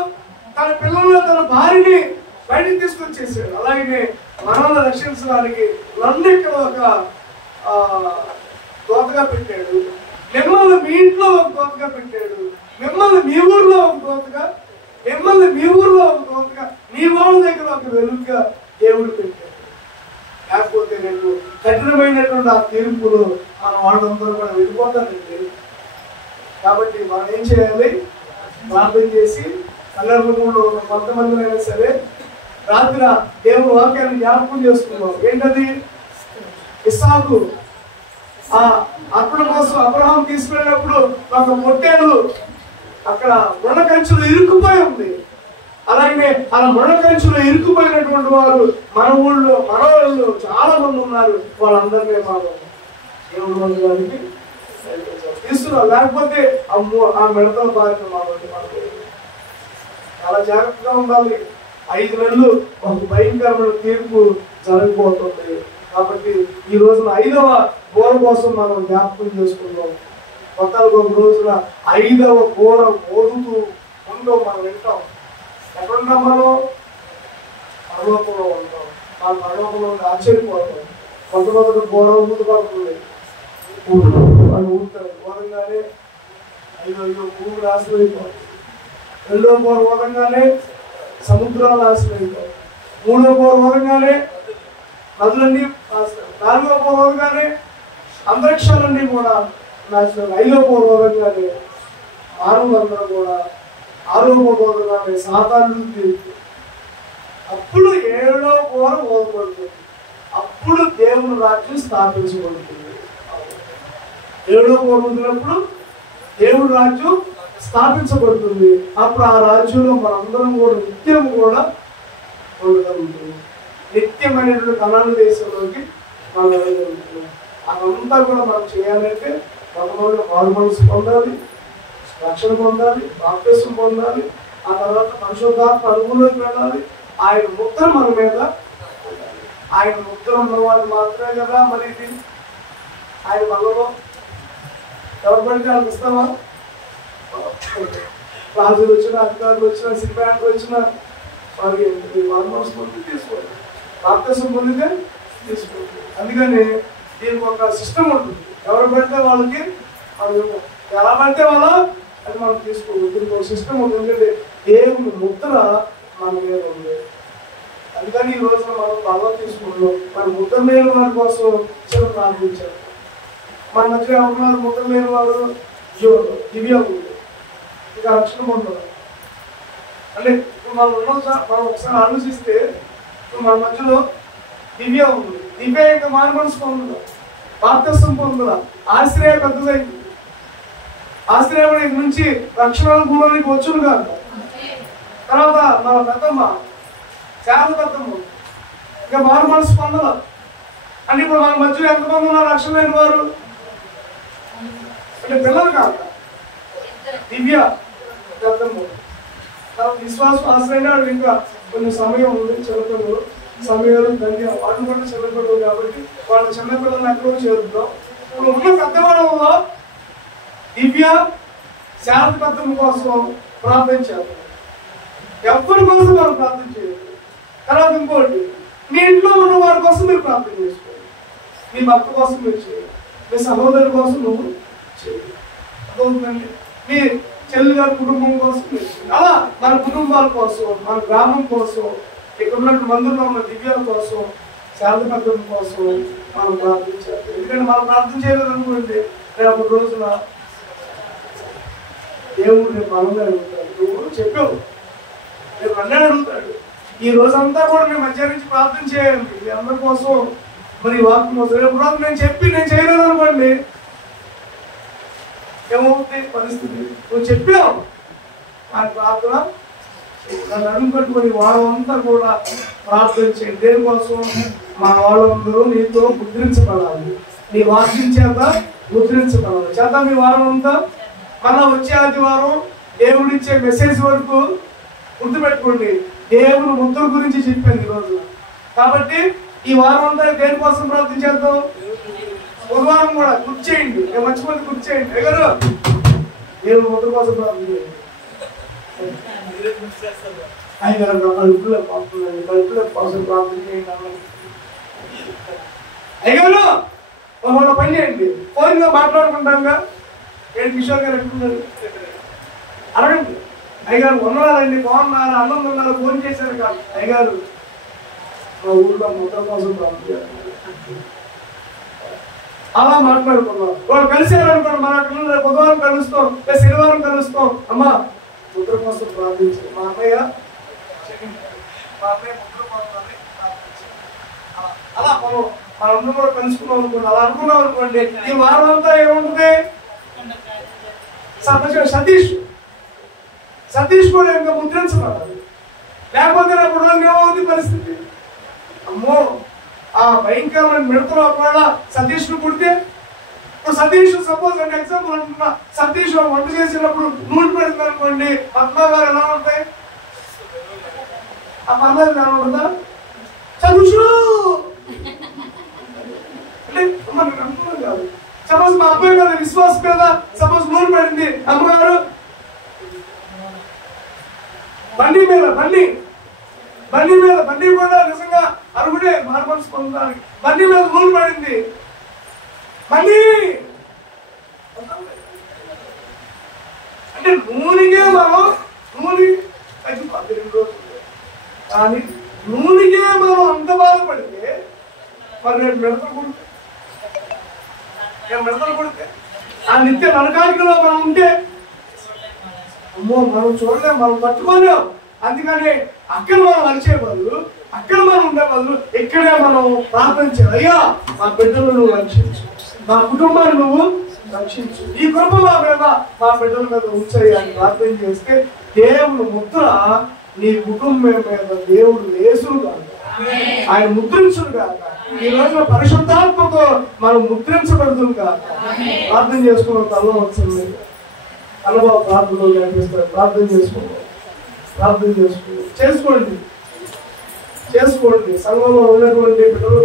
తన పిల్లలను తన భార్యని బయటికి తీసుకొచ్చేసాడు. అలాగే మనల్ని రక్షించడానికి నన్ను ఇక్కడ ఒక దోతగా పెట్టాడు, మిమ్మల్ని మీ ఇంట్లో ఒక దోతగా పెట్టాడు, మిమ్మల్ని మీ ఊర్లో ఒక దోతగా, మిమ్మల్ని మీ ఊర్లో ఒక దోతగా, మీ వాళ్ళ దగ్గర ఒక వెలుగుగా దేవుడు పెట్టాడు. లేకపోతే నేను కఠినమైనటువంటి ఆ తీర్పులు మన వాళ్ళందరూ కూడా వెళ్ళిపోతానండి. కాబట్టి మనం ఏం చేయాలి? ప్రార్థన చేసి సందర్భంలో కొంతమంది అయినా సరే రాత్రి దేవుడు వాక్యాన్ని జ్ఞాపకం చేసుకున్నాం. ఏంటది? ఇస్సాకు ఆ అర్పణ కోసం అబ్రహాం తీసుకెళ్ళినప్పుడు ఒక పొట్టేలు అక్కడ ముళ్ళ కంచులు ఇరుక్కుపోయి ఉంది. అలాగే అలా ముళ్ళ కంచులు ఇరుక్కుపోయినటువంటి వారు మన ఊళ్ళో మన వాళ్ళు చాలా మంది ఉన్నారు. వాళ్ళందరినీ మనం దేవుడు మందిరానికి తీస్తున్నాం. లేకపోతే ఆ మిడతల బాధ్యత మనకి చాలా జాగ్రత్తగా ఉండాలి. 5 నెలలు ఒక భయంకరమైన తీర్పు జరగబోతుంది. కాబట్టి ఈ రోజున 5వ ఘోర కోసం మనం జ్ఞాపకం చేసుకుందాం. కొత్తగా ఒక రోజున 5వ ఘోర ఓదుతూ ఉందో మనం వింటాం. ఎక్కడున్నాం? మనం పరలోకంలో ఉంటాం. ఆ పరలోకంలో ఆశ్చర్యపోతాం. మొట్టమొదటి ఘోర ఊదు పడుతుంది అని ఊరుతారు. ఘోరంగానే అయ్యో భూమి నాశనం అయిపోతుంది. 2వ ఘోర ఓదంగానే సముద్రాలు నాశనం అయిపోతాయి. 3వ ఘోర ఓదంగానే నదులన్నీ నాశనం. 4వ ఘోర ఓదంగానే అంతరిక్షాలన్నీ కూడా నాశనం. 5వ ఘోర ఓదంగానే మానవులందరూ కూడా ఆరోగ్యబోధన సాధారణ తీర్పు. అప్పుడు 7వ కోర ఓదబడుతుంది. అప్పుడు దేవుని రాజ్యం స్థాపించబడుతుంది. 7వ కోర ఉండినప్పుడు దేవుని రాజ్యం స్థాపించబడుతుంది. అప్పుడు ఆ రాజ్యంలో మనందరం కూడా నిత్యం కూడా ఉండగలుగుతుంది. నిత్యమైనటువంటి కనాను దేశంలోకి మనం వెళ్ళగలుగుతున్నాం. అదంతా కూడా మనం చేయాలంటే కొంతమంది మారు మనసు పొందాలి, రక్షణ పొందాలి, బాప్తిసం పొందాలి. ఆ తర్వాత పరిశుద్ధాత్మ అనుభవంలోకి వెళ్ళాలి. ఆయన ముద్ర మన మీద, ఆయన ముద్ర ఉన్న వాళ్ళు మాత్రమే కదా మరి ఇది ఆయన మనలో ఎవరు పడితే వాళ్ళకి ఇస్తావా? రాజులు వచ్చినా, అధికారులు వచ్చినా, సిబ్బంది వచ్చినా వారికి మారు పొంది తీసుకోండి, బాప్తిసం పొందితే తీసుకోండి. అందుకని దీనికి ఒక సిస్టమ్ ఉంటుంది. ఎవరు పడితే వాళ్ళకి ఎలా పడితే వాళ్ళ అది మనం తీసుకోవాలి. దీనికి ఒక సిస్టమ్ ఉంటుంది. ఎందుకంటే దేవుని ముద్ర మన మీద ఉంది. అందుకని ఈ రోజున మనం బాగా తీసుకుంటున్నాం. మన ముద్ర లేని వారి కోసం చిన్న ప్రార్థించారు. మన మధ్య ఎవరున్నారు ముద్ర లేని వారు? దివ్య ఉంది, ఇక రక్షణ పొందారు. అంటే ఇప్పుడు మనం ఉన్నాం సార్, మనం ఒకసారి ఆలోచిస్తే మన మధ్యలో దివ్య ఉంది. దివ్య ఇంకా మారు మనసు పొందదా, బాప్తిసం పొందదా, ఆశ్రయ పెద్దదైంది. ఆశ్రయం నుంచి రక్షణ అనుభవానికి వచ్చును కాదు. తర్వాత మన పెద్దమ్మ చాలా పెద్దమ్మ ఇంకా మారు మనసు పొందదా. అంటే ఇప్పుడు మన మధ్యలో ఎంతమంది ఉన్నారు రక్షణ లేని వారు? అంటే పిల్లలు కాదు, దివ్య పెద్దమ్మ. తర్వాత విశ్వాసం ఆశ్రయం ఇంకా కొన్ని సమయం ఉంది. చిన్నపిల్లలు సమయాలు ధన్య వాళ్ళు కూడా చిన్నపిల్లలు కాబట్టి వాళ్ళ చిన్నపిల్లల్ని ఎక్కడో చేరుతాం. ఇప్పుడు ఉన్న పెద్దవాళ్ళలో దివ్య శాంతి పెద్దమ్మ కోసం ప్రార్థించారు. ఎవరి కోసం మనం ప్రార్థన చేయాలి. తర్వాత ఇంకోటి, మీ ఇంట్లో ఉన్న వారి కోసం మీరు ప్రార్థన చేసుకోవాలి. మీ భర్త కోసం మీరు చేయాలి, మీ సహోదరు కోసం నువ్వు చేయాలి. అర్థమవుతుందండి? మీ చెల్లి గారి కుటుంబం కోసం మీరు చేయాలి. అలా మన కుటుంబాల కోసం, మన గ్రామం కోసం, ఇక్కడ ఉన్నటువంటి మందులో ఉన్న దివ్యాల కోసం, శాంతి పెద్దమ్మ కోసం మనం ప్రార్థించాలి. ఎందుకంటే మనం ప్రార్థన చేయలేదు అనుకోండి, రేపు రోజున దేవుడు నేను మనల్ని అడుగుతాడు. నువ్వు చెప్పావు, నేను నన్నే అడుగుతాడు. ఈ రోజంతా కూడా నేను మధ్య నుంచి ప్రార్థన చేయాలి మీ అందరి కోసం, మరి వాక్యం కోసం. రేపు రోజు నేను చేయలేదు అనుకోండి, ఏమవుతుంది పరిస్థితి? నువ్వు చెప్పావు ఆ ప్రార్థన నన్ను అడుగుపెట్టుకొని వారం అంతా కూడా ప్రార్థన చేయండి. దేనికోసం? మా వాళ్ళందరూ నీతో ముద్రించబడాలి, నీ వాక్యం చేత ముద్రించబడాలి. చేత మీ వారం అంతా మళ్ళా వచ్చే ఆదివారం దేవుడిచ్చే మెసేజ్ వరకు గుర్తుపెట్టుకోండి. దేవుని ముద్ర గురించి చెప్పాను ఈరోజు. కాబట్టి ఈ వారం అంతా దేనికోసం ప్రార్థన చేద్దాం? బుధవారం కూడా గుర్తు చేయండి, మర్చిపోతే గుర్తు చేయండి. ఎగరు దేవుని ముద్ర కోసం ప్రార్థన చేయండి. కడుపులో పంపులండి, కడుపులో కోసం ప్రార్థన చేయండి. అయ్యారు ఒక పని చేయండి, ఫోన్గా మాట్లాడుకుంటాంగా. ఏంటి కిషోర్ గారు ఎట్టుకున్నారు అడగండి. అయ్యగారు ఉన్నారండి, బాగున్నారు, అన్నం ఉన్నారు, ఫోన్ చేశారు కాదు. అయ్యగారు మా ఊళ్ళో ముద్ర కోసం ప్రార్థన అలా మాట్లాడుకున్నాం. వాళ్ళు కలిసారు అనుకోండి, మన పిల్లలు బుధవారం కలుస్తాం, శనివారం కలుస్తాం. అమ్మా ముద్ర కోసం ప్రార్థించారు. మా అన్నయ్య ముద్ర కోసం అలా మనందరం కూడా కలుసుకున్నాం అనుకోండి. అలా అనుకున్నాం అనుకోండి, ఈ వారం అంతా ఏముంటుంది? సతీష్ కూడా ఇంకా ముద్రించబడాలి. లేకపోతే రేపు ఏమవుతుంది పరిస్థితి? అమ్మో ఆ భయంకరమైన మిడతలో ఒకవేళ సతీష్ ను పుడితే, ఇప్పుడు సతీష్ సపోజ్ అంటే ఎగ్జాంపుల్ అంటున్నా, సతీష్ వంట చేసినప్పుడు నూనె పెడుతుంది అనుకోండి, పద్మాగారు ఎలా ఉంటాయి? ఆ పద్మాగారు ఎలా ఉంటుందా? చదువు అంటే మనకు అనుకూలం కాదు. సపోజ్ మా అబ్బాయి మీద విశ్వాసం మీద సపోజ్ నూనె పడింది, అమ్మగారు బండి కూడా నిజంగా అరుగుడే మారు మనసు పొందడానికి. బండి మీద నూనె పడింది, బండి అంటే నూనెకే మనం నూనె తగ్గిపోతుంది 2 రోజులు. కానీ నూనెకే మనం అంత బాధపడితే మరి నేను మిడతలు కొడితే ఆ నిత్య నరకాగ్నిలో మనం ఉంటే అమ్మో మనం చూడలేం, మనం పట్టుకోలేం. అందుకని అక్కడ మనం అరిచే బదులు, అక్కడ మనం ఉండే బదులు ఇక్కడే మనం ప్రార్థన చేయాలి. అయ్యా మా బిడ్డలు నువ్వు రక్షించు, మా కుటుంబాన్ని నువ్వు రక్షించు, ఈ కృప మా మీద మా బిడ్డల మీద ఉంచాయి అని ప్రార్థన చేస్తే దేవుడు ముద్ర నీ కుటుంబం మీద దేవుడు వేసుడు కాదు, ఆయన ముద్రించుడు కాక. ఈ రోజున పరిశుద్ధాత్మతో మనం ముద్రించబడుతుంది కాక. ప్రార్థన చేసుకున్న తల్లో వచ్చింది అనుభవ ప్రార్థనలు నేర్పిస్తారు. ప్రార్థన చేసుకోండి, ప్రార్థన చేసుకోండి, చేసుకోండి సంఘంలో ఉన్నటువంటి బిడ్డలు